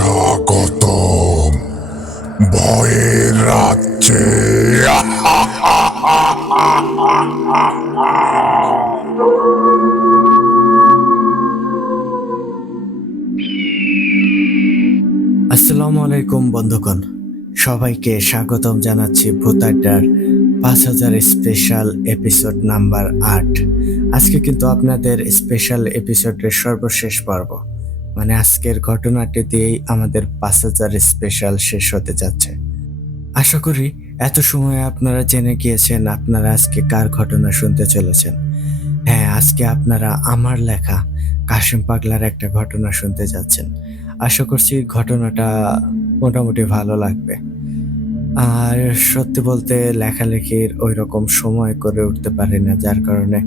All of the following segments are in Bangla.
স্বাগতম ভয়ের রাজ্যে। আসসালামু আলাইকুম বন্ধুগণ, সবাইকে স্বাগতম জানাচ্ছি ভূত আড্ডার ৫,০০০ স্পেশাল এপিসোড নাম্বার ৮। আজকে কিন্তু আপনাদের স্পেশাল এপিসোডের সর্বশেষ পর্ব, মানে আজকের ঘটনাটি দিয়েই আমাদের ৫,০০০ স্পেশাল শেষ হতে যাচ্ছে। আশা করি এত সময় আপনারা জেনে গিয়েছেন আপনারা আজকে কার ঘটনা শুনতে চলেছেন। হ্যাঁ, আজকে আপনারা আমার লেখা কাশেম পাগলার একটা ঘটনা শুনতে যাচ্ছেন। আশা করছি ঘটনাটা মোটামুটি ভালো লাগবে। আর সত্যি বলতে লেখালেখির ওইরকম সময় করে উঠতে পারি না, যার কারণে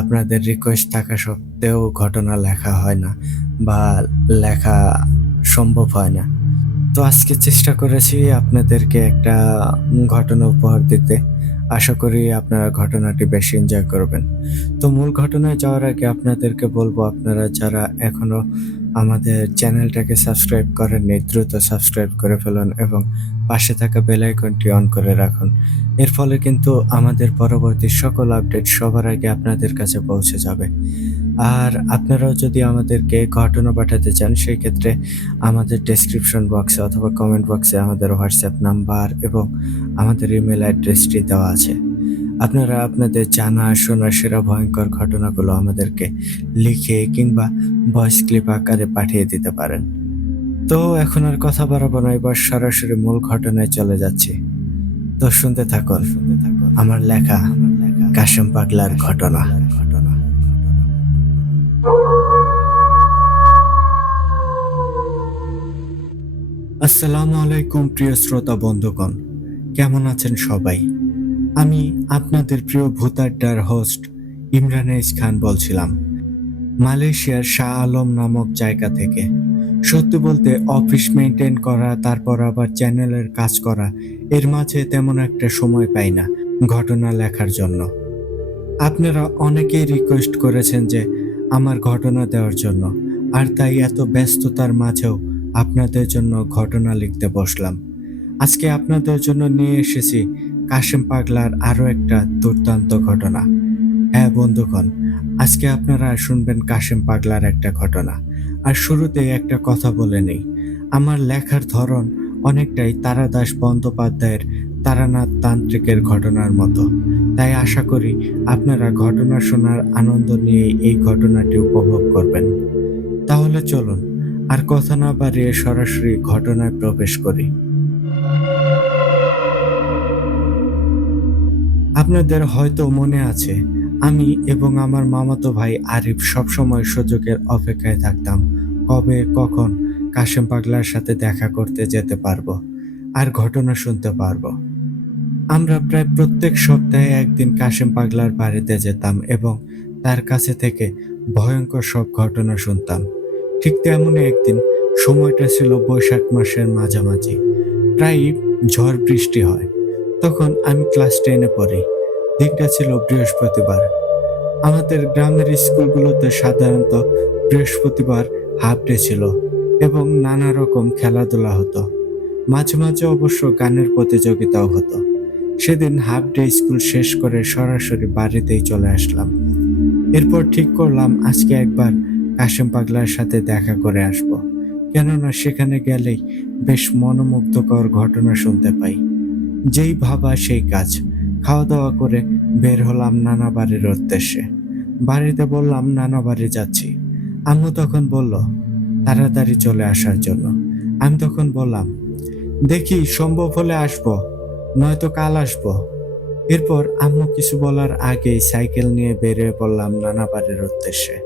আপনাদের রিকোয়েস্ট থাকা সত্ত্বেও ঘটনা লেখা হয় না বা লেখা সম্ভব হয় না। তো আজকে চেষ্টা করেছি আপনাদেরকে একটা ঘটনা উপহার দিতে। আশা করি আপনারা ঘটনাটি বেশ এনজয় করবেন। তো মূল ঘটনায় যাওয়ার আগে আপনাদেরকে বলবো, আপনারা যারা এখনো আমাদের চ্যানেলটাকে সাবস্ক্রাইব করেননি দ্রুত সাবস্ক্রাইব করে ফেলুন এবং পাশে থাকা বেল আইকনটি অন করে রাখুন। এর ফলে কিন্তু আমাদের পরবর্তী সকল আপডেট সবার আগে আপনাদের কাছে পৌঁছে যাবে। আর আপনারাও যদি আমাদেরকে ঘটনা পাঠাতে চান, সেই ক্ষেত্রে আমাদের ডেসক্রিপশন বক্সে অথবা কমেন্ট বক্সে আমাদের হোয়াটসঅ্যাপ নাম্বার এবং আমাদের ইমেল অ্যাড্রেসটি দেওয়া আছে। আপনারা আপনাদের জানা শোনা সেরা ভয়ঙ্কর ঘটনাগুলো আমাদেরকে লিখে কিংবা ভয়েস ক্লিপ আকারে পাঠিয়ে দিতে পারেন। তো এখন আর কথা বাড়াবো না, এবার সরাসরি মূল ঘটনায় চলে যাচ্ছি। তো শুনতে থাকুন আমার লেখা কাশেম পাগলার ঘটনা। আসসালামু আলাইকুম প্রিয় শ্রোতা বন্ধুগণ, কেমন আছেন সবাই? আমি আপনাদের প্রিয় ভূত আড্ডার হোস্ট ইমরান এইচ খান বলছিলাম, মালয়েশিয়ার শাহ আলম নামক জায়গা থেকে। সত্যি বলতে অফিস মেনটেন করা, তারপর আবার চ্যানেলের কাজ করা, এর মাঝে তেমন একটা সময় পাই না ঘটনা লেখার জন্য। আপনারা অনেকেই রিকোয়েস্ট করেছেন যে আমার ঘটনা দেওয়ার জন্য, আর তাই এত ব্যস্ততার মাঝেও আপনাদের জন্য ঘটনা লিখতে বসলাম। আজকে আপনাদের জন্য নিয়ে এসেছি কাশেম পাগলার আরও একটা দুর্দান্ত ঘটনা। হ্যাঁ বন্ধুগণ, আজকে আপনারা শুনবেন কাশেম পাগলার একটা ঘটনা। আর শুরুতেই একটা কথা বলে নেই, আমার লেখার ধরন অনেকটাই তারাদাস বন্দ্যোপাধ্যায়ের তারানাথ তান্ত্রিকের ঘটনার মতো। তাই আশা করি আপনারা ঘটনা শোনার আনন্দ নিয়ে এই ঘটনাটি উপভোগ করবেন। তাহলে চলুন আর কথা না বাড়িয়ে সরাসরি ঘটনায় প্রবেশ করি। আপনাদের হয়তো মনে আছে, আমি এবং আমার মামাতো ভাই আরিফ সবসময় সুযোগের অপেক্ষায় থাকতাম কবে কখন কাশেম পাগলার সাথে দেখা করতে যেতে পারবো আর ঘটনা শুনতে পারবো। আমরা প্রায় প্রত্যেক সপ্তাহে একদিন কাশেম পাগলার বাড়িতে যেতাম এবং তার কাছে থেকে ভয়ঙ্কর সব ঘটনা শুনতাম। ঠিক তেমনই একদিন, সময়টা ছিল বৈশাখ মাসের মাঝামাঝি, প্রায় ঝড় বৃষ্টি হয়। তখন আমি ক্লাস 10-এ পড়ি। দিনটা ছিল বৃহস্পতিবার। আমাদের গ্রামের স্কুলগুলোতে সাধারণত বৃহস্পতিবার হাফ ডে ছিল এবং নানা রকম খেলাধুলা হতো। মাঝে মাঝে অবশ্য গানের প্রতিযোগিতাও হতো। সেদিন হাফ ডে স্কুল শেষ করে সরাসরি বাড়িতেই চলে আসলাম। এরপর ঠিক করলাম আজকে একবার কাশেম পাগলার সাথে দেখা করে আসব, কেননা সেখানে গেলেই বেশ মনোমুগ্ধকর ঘটনা শুনতে পাই। যেই ভাবা সেই কাজ। খাওয়া দাওয়া করে বের হলাম নানা বাড়ির উদ্দেশ্যে। বাড়িতে বললাম নানা বাড়ি যাচ্ছি। আম্মু তখন বলল তাড়াতাড়ি চলে আসার জন্য। আমি তখন বললাম দেখি সম্ভব হলে আসবো, নয়তো কাল আসবো। এরপর আম্মু কিছু বলার আগেই সাইকেল নিয়ে বেরিয়ে পড়লাম নানা বাড়ির উদ্দেশ্যে।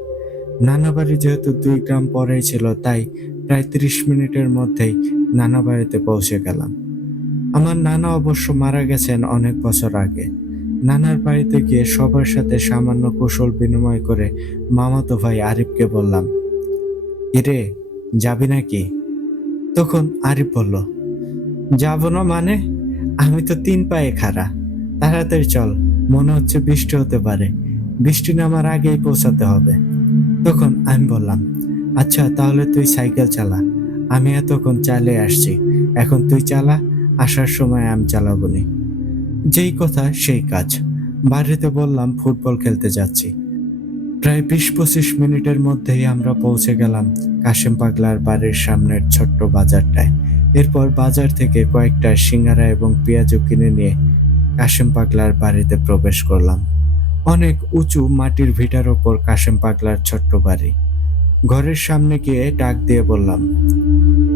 নানা বাড়ি যেহেতু 2 গ্রাম পরেই ছিল, তাই প্রায় 30 মিনিটের মধ্যেই নানা বাড়িতে পৌঁছে গেলাম। আমার নানা অবশ্য মারা গেছেন অনেক বছর আগে। নানার বাড়িতে গিয়ে সবার সাথে সামান্য কুশল বিনিময় করে মামাতো ভাই আরিফকে বললাম, কিরে যাবি নাকি? তখন আরিফ বলল, যাবো না মানে? আমি তো 3 পায়ে খাড়া। তাড়াতাড়ি চল, মনে হচ্ছে বৃষ্টি হতে পারে। বৃষ্টি নামার আগেই পৌঁছাতে হবে। তখন আমি বললাম, আচ্ছা তাহলে তুই সাইকেল চালা, আমি এতক্ষণ চালিয়ে আসছি, এখন তুই চালা, আসার সময় আমি চালাবো নি। যেই কথা সেই কাজ। বাড়িতে বললাম ফুটবল খেলতে যাচ্ছি। প্রায় ২০-২৫ মিনিটের মধ্যেই আমরা পৌঁছে গেলাম কাশেম পাগলার বাড়ির সামনের ছোট্ট বাজারটায়। এরপর বাজার থেকে কয়েকটা সিঙ্গারা এবং পেঁয়াজু কিনে নিয়ে কাশেম পাগলার বাড়িতে প্রবেশ করলাম। অনেক উঁচু মাটির ভিটার ওপর কাশেম পাগলার ছোট্ট বাড়ি। ঘরের সামনে গিয়ে ডাক দিয়ে বললাম,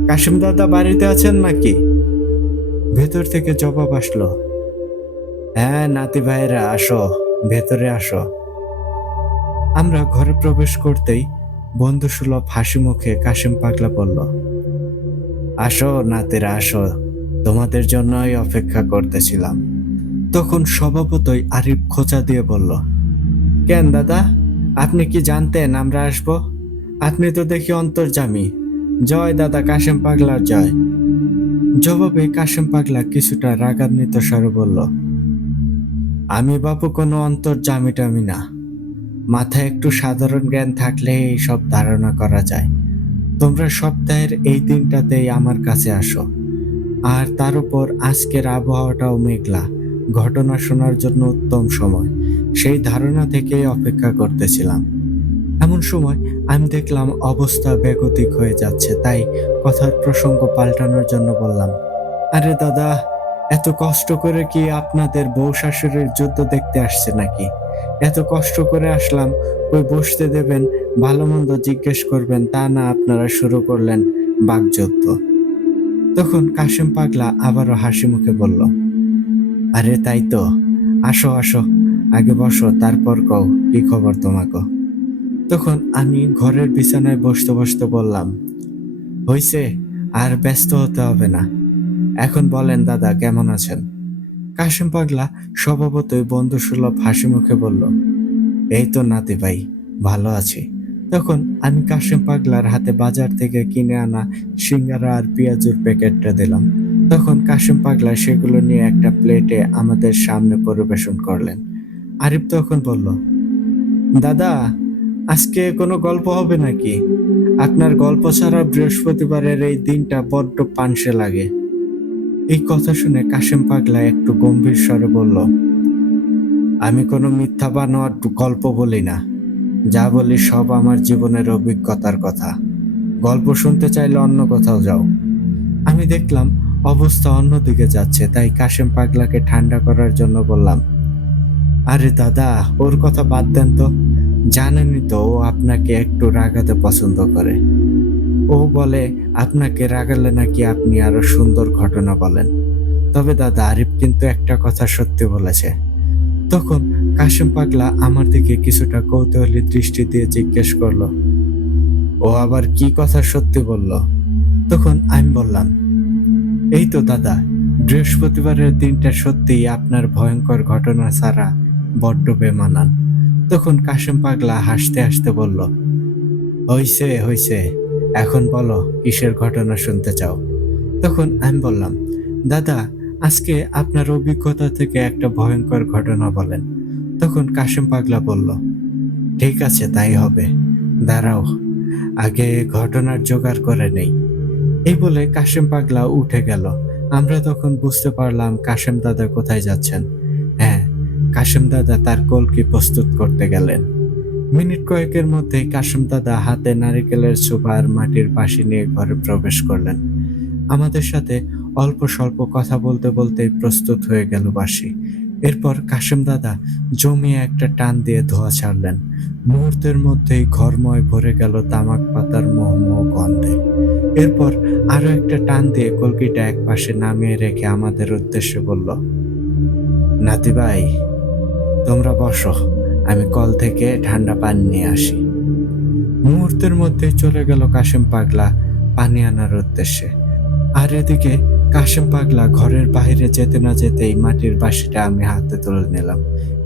কাশেম দাদা বাড়িতে আছেন নাকি? ভেতর থেকে জবাব আসলো, হ্যাঁ নাতি ভাইরা আসো, ভেতরে আসো। আমরা ঘরে প্রবেশ করতেই বন্ধুসুলভ হাসি মুখে কাশেম পাগলা বলল, আসো নাতিরা আসো, তোমাদের জন্যই অপেক্ষা করতেছিলাম। তখন স্বভাবতই আরিফ খোঁচা দিয়ে বলল, কেন দাদা, আপনি কি জানতেন আমরা আসব? আপনি তো দেখি অন্তর্যামী। জয় দাদা কাশেম পাগলার জয়। জবাবে কাশেম পাগলা কিছুটা রাগান্বিত স্বরে বলল, আমি বাপু কোনো অন্তর্যামী টামি না। মাথায় একটু সাধারণ জ্ঞান থাকলে এইসব ধারণা করা যায়। তোমরা সপ্তাহের এই দিনটাতেই আমার কাছে আসো, আর তার উপর আজকের আবহাওয়াটাও মেঘলা, ঘটনা শোনার জন্য উত্তম সময়। সেই ধারণা থেকেই অপেক্ষা করতেছিলাম। এমন সময় আমি দেখলাম অবস্থা বেগতিক হয়ে যাচ্ছে, তাই কথার প্রসঙ্গ পাল্টানোর জন্য বললাম, আরে দাদা, এত কষ্ট করে কি আপনাদের বউ শাশুড়ির যুদ্ধ দেখতে আসছে নাকি? এত কষ্ট করে আসলাম, ওই বসতে দেবেন, ভালো মন্দ জিজ্ঞেস করবেন, তা না আপনারা শুরু করলেন বাকযুদ্ধ। তখন কাশেম পাগলা আবারও হাসি মুখে বলল, আরে তাই তো, আসো আসো, আগে বসো, তারপর কও কি খবর তোমাকে। তখন আমি ঘরের বিছানায় বসতে বসতে বললাম, হইছে, আর ব্যস্ত হতে হবে না, এখন বলেন দাদা কেমন আছেন? কাশেম পাগলা স্বভাবতই বন্ধুসুলভ হাসি মুখে বলল, এই তো নাতি ভাই, ভালো আছি। তখন আমি কাশেম পাগলার হাতে বাজার থেকে কিনে আনা সিঙ্গারা আর পেঁয়াজুর প্যাকেটটা দিলাম। তখন কাশেম পাগলা সেগুলো নিয়ে একটা প্লেটে আমাদের সামনে পরিবেশন করলেন। আরিফ তখন বলল, দাদা, আজকে কোনো গল্প হবে নাকি? আপনার গল্প ছাড়া বৃহস্পতিবারের এই দিনটা বড্ড পানসে লাগে। এই কথা শুনে কাশেম পাগলা একটু গম্ভীর স্বরে বলল, আমি কোনো মিথ্যা বানোয়ার গল্প বলি না, যা বলি সব আমার জীবনের অভিজ্ঞতার কথা। গল্প শুনতে চাইলে অন্য কোথাও যাও। আমি দেখলাম অবস্থা অন্যদিকে যাচ্ছে, তাই কাশেম পাগলাকে ঠান্ডা করার জন্য বললাম, আরে দাদা, ওর কথা বাদ দেন তো, জানেনই তো ও আপনাকে একটু রাগাতে পছন্দ করে। ও বলে আপনাকে রাগালে নাকি আপনি আরো সুন্দর ঘটনা বলেন। তবে দাদা, আরিফ কিন্তু একটা কথা সত্যি বলেছে। তখন কাশেম পাগলা আমার দিকে কিছুটা কৌতূহলী দৃষ্টি দিয়ে জিজ্ঞেস করলো, ও আবার কি কথা সত্যি বলল? তখন আমি বললাম, এই তো দাদা, বৃহস্পতিবারের দিনটা সত্যিই আপনার ভয়ঙ্কর ঘটনা ছাড়া বড্ড বেমানান। তখন কাশেম পাগলা হাসতে হাসতে বলল, হইছে হইছে, এখন বলো কিসের ঘটনা শুনতে চাও? তখন আমি বললাম, দাদা, আজকে আপনার অভিজ্ঞতা থেকে একটা ভয়ঙ্কর ঘটনা বলেন। তখন কাশেম পাগলা বলল, ঠিক আছে তাই হবে, দাঁড়াও, আগে ঘটনার জোগাড় করে নেই। এই বলে কাশেম পাগলা উঠে গেল। আমরা তখন বুঝতে পারলাম কাশেম দাদা কোথায় যাচ্ছেন। হ্যাঁ, কাশেম দাদা তার কলকি প্রস্তুত করতে গেলেন। মিনিট কয়েকের মধ্যেই কাশেম দাদা হাতে নারিকেলের ছোবা আর মাটির বাঁশি নিয়ে ঘরে প্রবেশ করলেন। আমাদের সাথে অল্প স্বল্প কথা বলতে বলতেই প্রস্তুত হয়ে গেল বাঁশি। এরপর কাশেম দাদা জমিয়ে একটা টান দিয়ে ধোঁয়া ছাড়লেন। মুহূর্তের মধ্যেই ঘরময় ভরে গেল তামাক পাতার মোহমোহ গন্ধে। এরপর আরো একটা টান দিয়ে কলকিটা এক পাশে নামিয়ে রেখে আমাদের উদ্দেশ্যে বলল, নাতি ভাই, তোমরা বসো, আমি কল থেকে ঠান্ডা পানি নিয়ে আসি। মুহূর্তের মধ্যেই চলে গেল কাশেম পাগলা পানি আনার উদ্দেশ্যে। আর এদিকে কাশেম পাগলা ঘরের বাইরে যেতে না যেতেই মাটির বাঁশিটা আমি হাতে তুলে নিলাম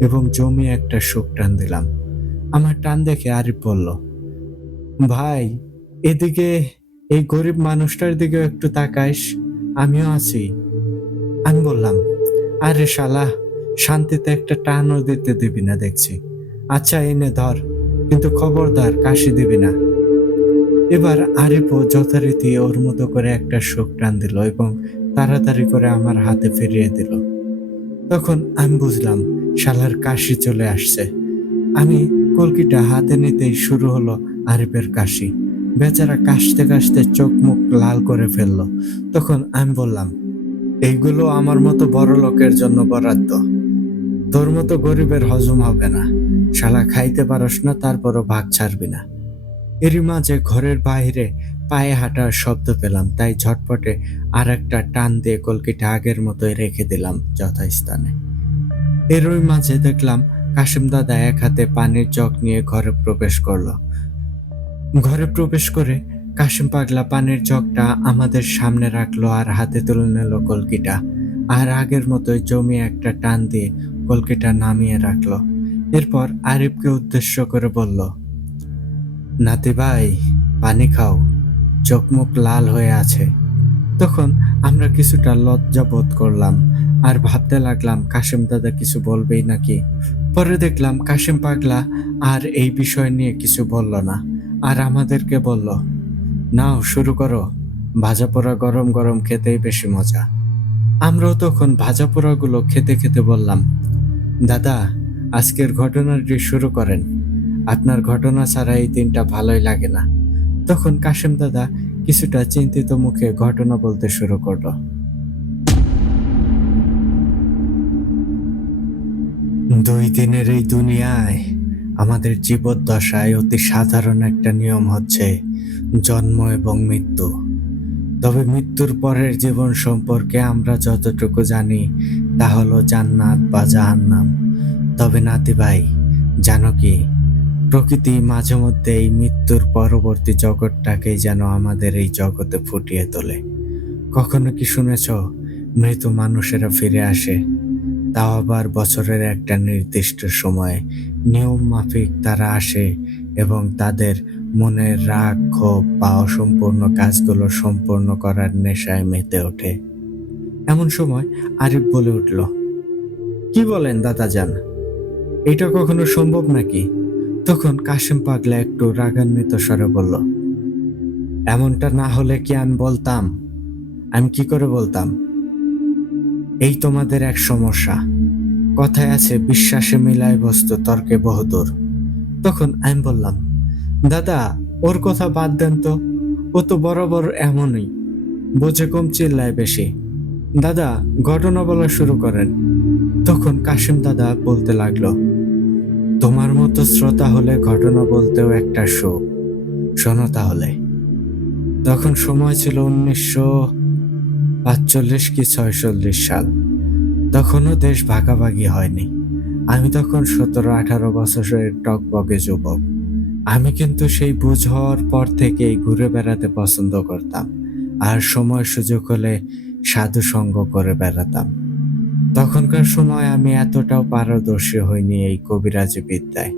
এবং জমিয়ে একটা শোক টান দিলাম। আমার টান দেখে আরিফ বলল, ভাই, এদিকে এই গরিব মানুষটার দিকেও একটু তাকাইস, আমিও আছি। আমি বললাম, আরে শালা, শান্তিতে একটা টানও দিতে দিবি না দেখছি। আচ্ছা এনে ধর, কিন্তু খবরদার কাশি দিবি না। এবার আরিফও যথারীতি ওর মতো করে একটা শোক টান দিল এবং তাড়াতাড়ি করে আমার হাতে ফিরিয়ে দিল। তখন আমি বুঝলাম শালার কাশি চলে আসছে। আমি কলকিটা হাতে নিতেই শুরু হলো আরিফের কাশি। বেচারা কাশতে কাশতে চোখ মুখ লাল করে ফেললো। তখন আমি বললাম, এইগুলো আমার মতো বড় লোকের জন্য বরাদ্দ, তোর মতো গরিবের হজম হবে না। শালা খাইতে পারস না, তারপরও ভাগ ছাড়বি না। এরই মাঝে ঘরের বাইরে পায়ে হাঁটার শব্দ পেলাম, তাই ঝটপটে আর একটা টান দিয়ে কলকিটা আগের মতোই রেখে দিলাম যথাস্থানে। এরই মাঝে দেখলাম কাশিম দাদা এক হাতে পানির জগ নিয়ে ঘরে প্রবেশ করলো। ঘরে প্রবেশ করে কাশিম পাগলা পানির জগটা আমাদের সামনে রাখলো আর হাতে তুলে নিল কলকিটা, আর আগের মতোই জমিয়ে একটা টান দিয়ে কলকিটা নামিয়ে রাখলো। এরপর আরিফকে উদ্দেশ্য করে বলল, নাতি ভাই, পানি খাও, চোখ মুখ লাল হয়ে আছে। তখন আমরা কিছুটা লজ্জা বোধ করলাম আর ভাবতে লাগলাম কাশিম দাদা কিছু বলবেই নাকি। পরে দেখলাম কাশিম পাগলা আর এই বিষয় নিয়ে কিছু বলল না, আর আমাদেরকে বলল, নাও শুরু করো, ভাজা পোড়া গরম গরম খেতেই বেশি মজা। আমরাও তখন ভাজা পোড়াগুলো খেতে খেতে বললাম, দাদা, আজকের ঘটনাটি শুরু করেন, আপনার ঘটনা ছাড়া এই দিনটা ভালোই লাগে না। তখন কাশিম দাদা কিছুটা চিন্তিত মুখে ঘটনা বলতে শুরু করলো। 2 দিনের এই দুনিয়ায় আমাদের জীবদ্দশায় অতি সাধারণ একটা নিয়ম হচ্ছে জন্ম এবং মৃত্যু। তবে মৃত্যুর পরের জীবন সম্পর্কে আমরা যতটুকু জানি তা হলো জান্নাত বা জাহান্নাম। তবে নাতি ভাই, জানো কি, প্রকৃতি মাঝে মধ্যে এই মৃত্যুর পরবর্তী জগৎটাকেই যেন আমাদের এই জগতে ফুটিয়ে তোলে। কখনো কি শুনেছ মৃত মানুষেরা ফিরে আসে, তাও আবার বছরের একটা নির্দিষ্ট সময়ে? নিয়ম মাফিক তারা আসে এবং তাদের মনের রাগ, ক্ষোভ বা অসম্পূর্ণ কাজগুলো সম্পূর্ণ করার নেশায় মেতে ওঠে। এমন সময় আরিফ বলে উঠল, কি বলেন দাদাজান, এটা কখনো সম্ভব নাকি? তখন কাশিম পাগলা একটু রাগান্বিত স্বরে বলল, এমনটা না হলে কি আমি বলতাম? আমি কি করে বলতাম? এই তোমাদের এক সমস্যা। কথায় আছে, বিশ্বাসে মিলায় বস্তু, তর্কে বহুদূর। তখন আমি বললাম, দাদা, ওর কথা বাদ দেন তো, ও তো বরাবর এমনই, বোঝে কম, চিল্লায় বেশি। দাদা, ঘটনা বলা শুরু করেন। তখন কাশিম দাদা বলতে লাগলো, তোমার মতো শ্রোতা হলে ঘটনা বলতেও একটা শোক। শোনো তাহলে। তখন সময় ছিল 1945 কি 46 সাল। তখনও দেশ ভাগাভাগি হয়নি। আমি তখন 17-18 বছরের টকবগে যুবক। আমি কিন্তু সেই বুঝ হওয়ার পর থেকেই ঘুরে বেড়াতে পছন্দ করতাম, আর সময় সুযোগ হলে সাধু সঙ্গ করে বেড়াতাম। তখনকার সময় আমি এতটাও পারদর্শী হইনি এই কবিরাজি বিদ্যায়।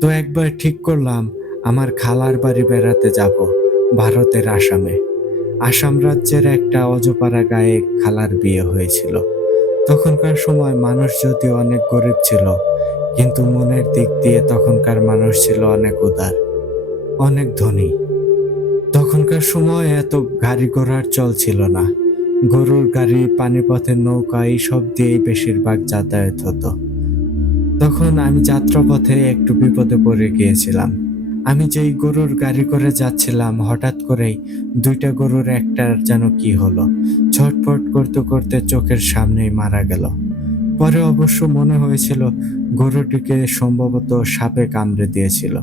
তো একবার ঠিক করলাম আমার খালার বাড়ি বেড়াতে যাব, ভারতের আসামে। আসাম রাজ্যের একটা অজপাড়া গায়ে খালার বিয়ে হয়েছিল। তখনকার সময় মানুষ যদিও অনেক গরিব ছিল, কিন্তু মনের দিক দিয়ে তখনকার মানুষ ছিল অনেক উদার, অনেক ধনী। তখনকার সময় এত গাড়ি ঘোড়ার চল ছিল না। গরুর গাড়ি, পানিপথের নৌকা, এইসব দিয়েই বেশিরভাগ যাতায়াত হতো। তখন আমি যাত্রাপথে একটু বিপদে পড়ে গিয়েছিলাম। আমি যেই গরুর গাড়ি করে যাচ্ছিলাম, হঠাৎ করেই 2টা গরুর একটার যেন কি হলো, ছটফট করতে করতে চোখের সামনেই মারা গেল। পরে অবশ্য মনে হয়েছিল গরুটিকে সম্ভবত সাপে কামড়ে দিয়েছিল,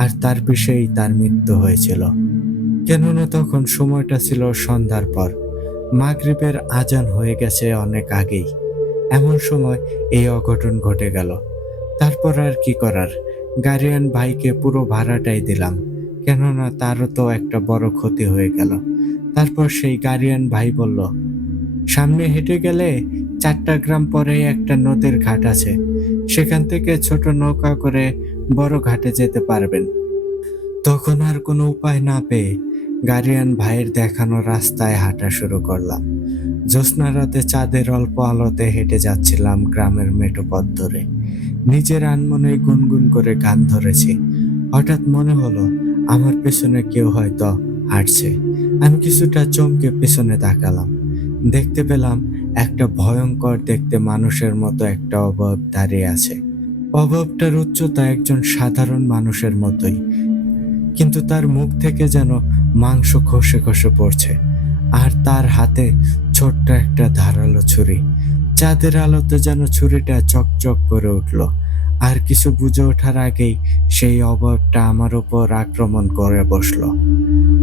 আর তার বিষেই তার মৃত্যু হয়েছিল। কেননা তখন সময়টা ছিল সন্ধ্যার পর, মাগরিবের আজান হয়ে গেছে অনেক আগেই। এমন সময় এই অঘটন ঘটে গেল। তারপর আর কি করার, গাড়িয়ান ভাইকে পুরো ভাড়াটাই দিলাম, কেননা তারও তো একটা বড় ক্ষতি হয়ে গেল। তারপর সেই গাড়িয়ান ভাই বলল, সামনে হেঁটে গেলে 4টা গ্রাম পরেই একটা নদীর ঘাট আছে, সেখান থেকে ছোট নৌকা করে বড় ঘাটে যেতে পারবেন। তখন আর কোনো উপায় না পেয়ে গাড়িয়ান ভাইয়ের দেখানো রাস্তায় হাঁটা শুরু করলাম। জ্যোৎস্না রাতে চাঁদের অল্প আলোতে হেঁটে যাচ্ছিলাম গ্রামের মেঠো পথ ধরে। নিজের আনমনেই গুনগুন করে গান ধরেছি। হঠাৎ মনে হলো আমার পেছনে কেউ হয়তো হাঁটছে। আমি কিছুটা চমকে পেছনে তাকালাম। দেখতে পেলাম একটা ভয়ঙ্কর দেখতে মানুষের মতো একটা অবয়ব দাঁড়িয়ে আছে। অবয়বটার উচ্চতা একজন সাধারণ মানুষের মতোই, কিন্তু তার মুখ থেকে যেন মাংস খসে খসে পড়ছে। আর তার হাতে ছোট্ট একটা ধারালো ছুরি। চাঁদের আলোতে যেন ছুরিটা চকচক করে উঠল। আর কিছু বুঝে ওঠার আগেই সেই অবয়বটা আমার উপর আক্রমণ করে বসলো।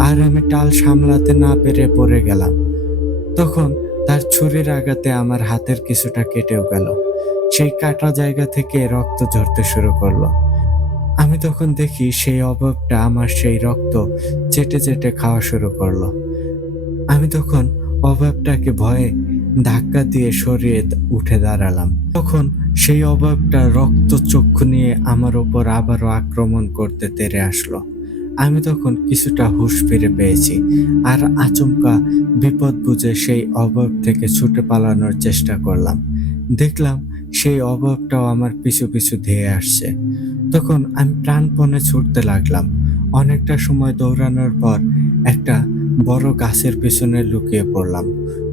আর আমি টাল সামলাতে না পেরে পড়ে গেলাম। তখন তার ছুরির আঘাতে আমার হাতের কিছুটা কেটেও গেল। সেই কাটা জায়গা থেকে রক্ত ঝরতে শুরু করলো। আমি তখন দেখি সেই অবয়বটা আমার সেই রক্ত চেটে চেটে খাওয়া শুরু করলো। আমি তখন অবয়বটাকে ভয়ে ধাক্কা দিয়ে সরিয়ে উঠে দাঁড়ালাম। তখন সেই অবয়বটা রক্ত চক্ষু নিয়ে আমার ওপর আবারও আক্রমণ করতে তেড়ে আসলো। আমি তখন কিছুটা হুঁশ ফিরে পেয়েছি আর আচমকা বিপদ বুঝে সেই অবয়ব থেকে ছুটে পালানোর চেষ্টা করলাম। দেখলাম সেই অবয়বটাও আমার পিছু পিছু ধেয়ে আসছে। তখন আমি প্রাণপণে ছুটতে লাগলাম। অনেকটা সময় দৌড়ানোর পর একটা বড় গাছের পেছনে লুকিয়ে পড়লাম।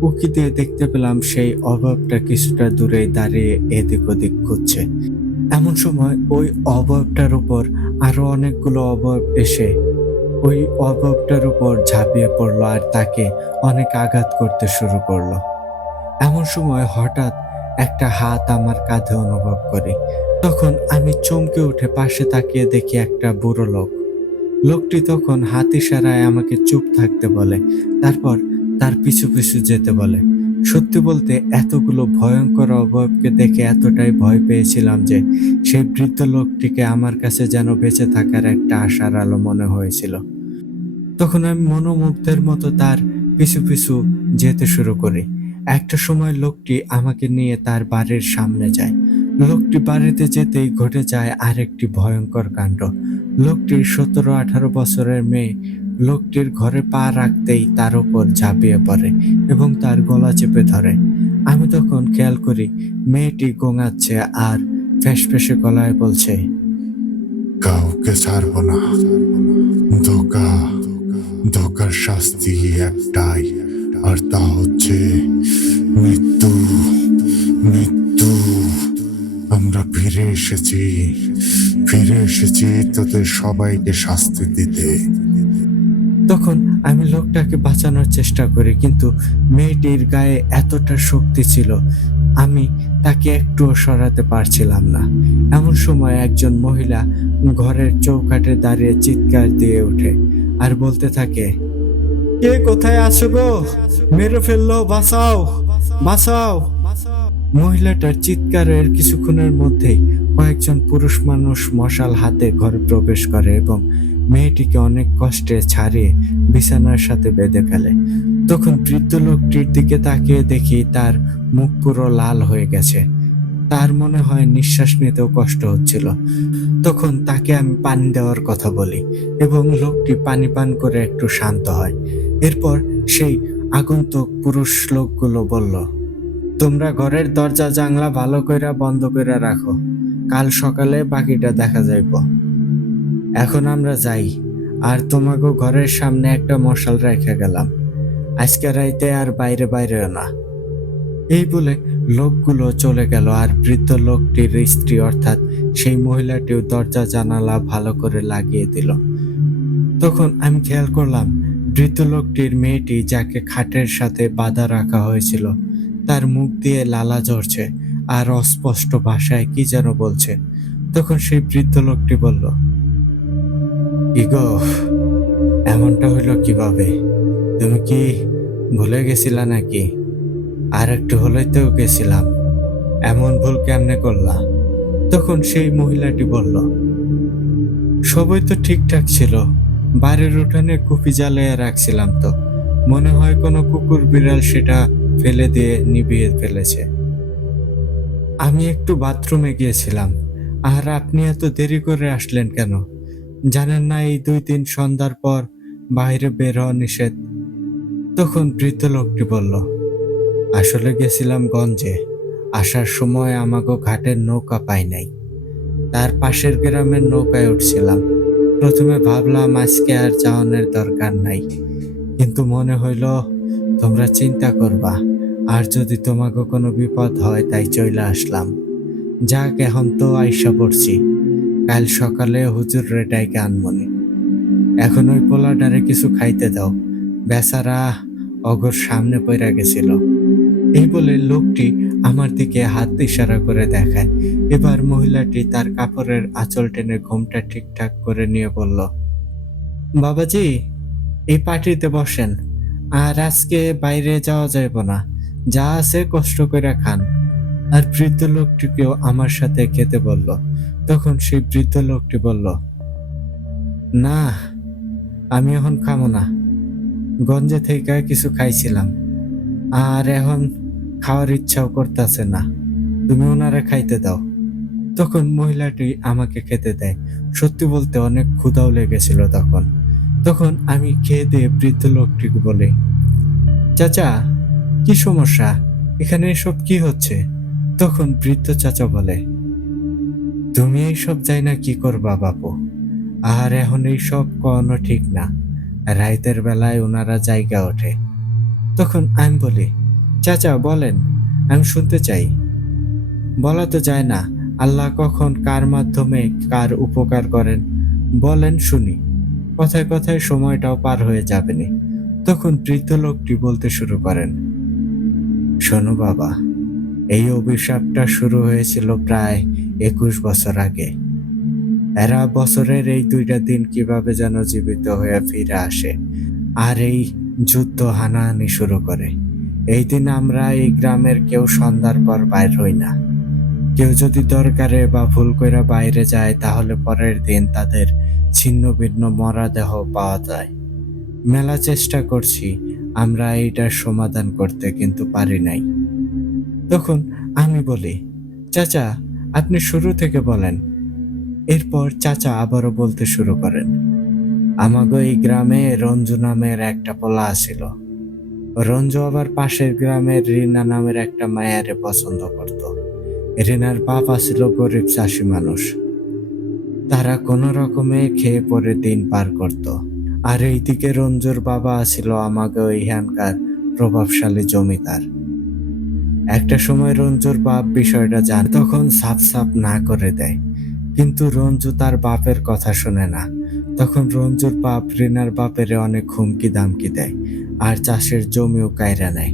উঁকি দিয়ে দেখতে পেলাম সেই অবয়বটা কিছুটা দূরেই দাঁড়িয়ে এদিক ওদিক ঘুরছে। এমন সময় ওই অবয়বটার উপর আরো অনেকগুলো অবয়ব এসে ওই অবয়বটার উপর ঝাঁপিয়ে পড়লো আর তাকে অনেক আঘাত করতে শুরু করলো। এমন সময় হঠাৎ একটা হাত আমার কাঁধে অনুভব করি। তখন আমি চমকে উঠে পাশে তাকিয়ে দেখি একটা বুড়ো লোক। লোকটি তখন হাত ইশারায় আমাকে চুপ থাকতে বলে, তারপর তার পিছু পিছু যেতে বলে। সত্যি বলতে এতগুলো ভয়ঙ্কর অবয়বকে দেখে এতটাই ভয় পেয়েছিলাম যে সেই বৃদ্ধ লোকটিকে আমার কাছে যেন বেঁচে থাকার একটা আশার আলো মনে হয়েছিল। তখন আমি মনোমুগ্ধের মতো তার পিছু পিছু যেতে শুরু করি। একটা সময় লোকটি আমাকে নিয়ে তার বাড়ির সামনে যায়। লোকটি বাড়িতে যেতেই ঘটে যায় আরেকটি ভয়ঙ্কর কাণ্ড। লোকটির 17-18 বছরের মেয়ে লোকটির ঘরে পা রাখতেই তার উপর ঝাঁপিয়ে পড়ে এবং তার গলা চেপে ধরে। আমি তখন খেয়াল করি মেয়েটি গোঙাচ্ছে আর ফ্যাসফ্যাসে গলায় বলছে, কাউকে ছাড়বো না। ধোকা, ধোকার শাস্তি একটাই, আর তা হচ্ছে মৃত্যু। মৃত্যু। আমরা ফিরে এসেছি তোদের সবাইকে শাস্তি দিতে। তখন আমি লোকটাকে বাঁচানোর চেষ্টা করি, কিন্তু মেয়েটির গায়ে এতটা শক্তি ছিল আমি তাকে একটুও সরাতে পারছিলাম না। এমন সময় একজন মহিলা ঘরের চৌকাঠে দাঁড়িয়ে চিৎকার দিয়ে ওঠে আর বলতে থাকে, কে কোথায় আছো গো? মেরে ফেললো, বাঁচাও, বাঁচাও। মহিলাটার চিৎকারের কিছুক্ষণের মধ্যেই কয়েকজন পুরুষ মানুষ মশাল হাতে ঘরে প্রবেশ করে এবং মেয়েটিকে অনেক কষ্টে ছাড়িয়ে বিছানার সাথে বেঁধে ফেলে। তখন বৃদ্ধ লোকটির দিকে তাকিয়ে দেখি তার মুখ পুরো লাল হয়ে গেছে। তার মনে হয় নিঃশ্বাস নিতেও কষ্ট হচ্ছিল। তখন তাকে আমি পানি দেওয়ার কথা বলি এবং লোকটি পানি পান করে একটু শান্ত হয়। এরপর সেই আগন্তুক পুরুষ লোকগুলো বলল, তোমরা ঘরের দরজা জানলা ভালো কইরা বন্ধ কইরা রাখো। কাল সকালে বাকিটা দেখা যাইব। এখন আমরা যাই। আর তোমাকে ঘরের সামনে একটা মশাল রেখে গেলাম। আজকে রাইতে আর বাইরেও না। এই বলে লোকগুলো চলে গেল আর বৃদ্ধ লোকটির স্ত্রী অর্থাৎ সেই মহিলাটিও দরজা জানালা ভালো করে লাগিয়ে দিল। তখন আমি খেয়াল করলাম বৃদ্ধ লোকটির মেয়েটি, যাকে খাটের সাথে বাঁধা রাখা হয়েছিল, তার মুখ দিয়ে লালা ঝরছে আর অস্পষ্ট ভাষায় কি যেন বলছে। তখন সেই বৃদ্ধ লোকটি বলল, ইগো, এমনটা হইলো কিভাবে? তুমি কি ভুলে গেছিলা নাকি? আর একটু হলেই তো গেছিলাম, এমন ভুল কেমনে করলা? তখন সেই মহিলাটি বলল, সবই তো ঠিকঠাক ছিল। বাড়ির উঠানে কুপি জ্বালিয়ে রাখছিলাম, তো মনে হয় কোনো কুকুর বিড়াল সেটা ফেলে দিয়ে নিভিয়ে ফেলেছে। আমি একটু বাথরুমে গিয়েছিলাম। আর আপনি এত দেরি করে আসলেন কেন? জানেন না এই 2 দিন সন্ধ্যার পর বাইরে বের হওয়া নিষেধ? তখন বৃদ্ধ লোকটি বলল, আসলে গেছিলাম গঞ্জে। আসার সময় আমাগো ঘাটের নৌকা পাই নাই, তার পাশের গ্রামের নৌকায় উঠছিলাম। প্রথমে ভাবলাম আজকে আর যাওয়ানোর দরকার নাই, কিন্তু মনে হইল তোমরা চিন্তা করবা, আর যদি তোমাকে কোনো বিপদ হয় তাই চইলা আসলাম। যাক, এখন তো আইসা পড়ছি, কাল সকালে হুজুর রে ডাইকে আনমনি। এখন ওই পোলাডারে কিছু খাইতে দাও, বেচারা অগর সামনে পইরা গেছিল। এই বলে লোকটি আমার দিকে হাত ইশারা করে দেখায়। এবার মহিলাটি তার কাপড়ের আঁচল টেনে ঘোমটা ঠিকঠাক করে নিয়ে বলল, বাবাজি, এই পার্টিতে বসেন, আর আজকে বাইরে যাওয়া যাইব না, যা আছে কষ্ট করে খান। আর বৃদ্ধ লোকটিকেও আমার সাথে খেতে বলল। তখন সেই বৃদ্ধ লোকটি বলল, না, আমি এখন খাবো না, গঞ্জে থেকে কিছু খাইছিলাম, আর এখন খাওয়ার ইচ্ছাও করতেছে না, তুমি ওনারা খাইতে দাও। তখন মহিলাটি আমাকে খেতে দেয়। সত্যি বলতে অনেক ক্ষুধাও লেগেছিল তখন। তখন আমি খেয়ে দিয়ে বৃদ্ধ লোকটিকে বলি, চাচা, কি সমস্যা, এখানে এসব কি হচ্ছে? তখন বৃদ্ধ চাচা বলে, তুমি এইসব যাই না কি করবা বাপু, আর এখন এইসব কোনো ঠিক না, রাইতের বেলায় ওনারা জায়গা ওঠে। তখন আমি বলি, চাচা বলেন, আমি শুনতে চাই। বলা তো যায় না, আল্লাহ কখন কার মাধ্যমে কার উপকার করেন, বলেন শুনি, কথায় কথায় সময়টাও পার হয়ে যাবেনি। তখন বৃদ্ধ লোকটি বলতে শুরু করেন, শোনো বাবা, এই অভিশাপটা শুরু হয়েছিল প্রায় 21 বছর আগে। এরা বছরের এই 2টা দিন কিভাবে যেন জীবিত হয়ে ফিরে আসে, আর এই যুদ্ধ হানাহানি শুরু করে। এই দিন আমরা এই গ্রামের কেউ সন্ধ্যার পর বাইর হই না। কেউ যদি দরকারে বা ভুল কইরা বাইরে যায়, তাহলে পরের দিন তাদের ছিন্ন ভিন্ন মরা দেহ পাওয়া যায়। মেলা চেষ্টা করছি আমরা এইটার সমাধান করতে, কিন্তু পারি নাই। তখন আমি বলি, চাচা, আপনি শুরু থেকে বলেন। এরপর চাচা আবারও বলতে শুরু করেন, আমাগো এই গ্রামে রঞ্জু নামের একটা পোলা আছিল। রঞ্জু আবার পাশের গ্রামের রিনা নামের একটা মায়ারে পছন্দ করত। রিনার বাপ আছিল গরিব চাষি মানুষ। তারা কোনো রকমে খেয়ে পরে দিন পার করত। আর এইদিকে রঞ্জুর বাবা আছিল আমাকে এইখানকার প্রভাবশালী জমিদার। একটা সময় রঞ্জুর বাপ বিষয়টা জানে, তখন সাফ সাফ না করে দেয়, কিন্তু রঞ্জু তার বাপের কথা শোনে না। তখন রঞ্জুর বাপ রিনার বাপেরে অনেক হুমকি দামকি দেয়, আর চাষের জমিও কায়রা নেয়,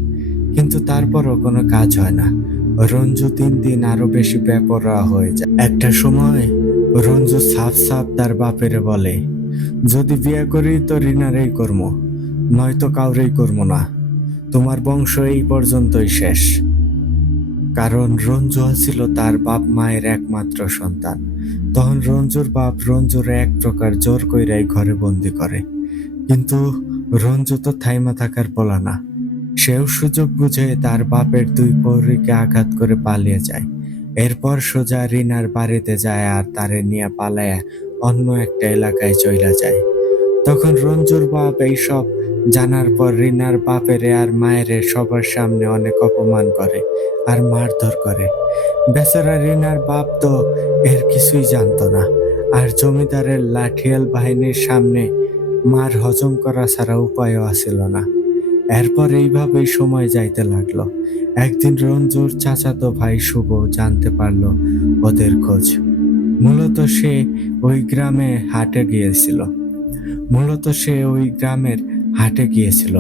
কিন্তু তারপরও কোনো কাজ হয় না। রঞ্জু দিন দিন আরো বেশি বেপরোয়া হয়ে যায়। একটা সময় রঞ্জু সাফ সাফ তার বাপেরে বলে, যদি বিয়ে করি তো রিনারেই করবো, নয়তো কাউরেই করবো না, তোমার বংশ এই পর্যন্তই শেষ। কারণ রঞ্জু ছিল তার বাপ মায়ের একমাত্র সন্তান। তখন রঞ্জুর বাপ রঞ্জুরে এক প্রকার জোর কইরাই ঘরে বন্দি করে, কিন্তু রঞ্জু তো থাইমা থাকার পোলা না। সেও সুযোগ বুঝে তার বাপের 2 প্রহরীকে আঘাত করে পালিয়ে যায়। এরপর সোজা রিনার বাড়িতে যায় আর তারে নিয়ে পালায়া অন্য একটা এলাকায় চইলা যায়। তখন রঞ্জুর বাপ এইসব জানার পর রিনার বাপেরে আর মায়েরে সবার সামনে অনেক অপমান করে আর মারধর করে। বেচারা রিনার বাপ তো এর কিছুই জানতো না, আর জমিদারের লাঠিয়াল বাহিনীর সামনে মার হজম করা ছাড়া উপায়ও আসিল না। এরপর এইভাবেই সময় যাইতে লাগলো। একদিন রঞ্জুর চাচাতো ভাই শুভ জানতে পারলো ওদের খোঁজ। মূলত সে ওই গ্রামে হাটে গিয়েছিল।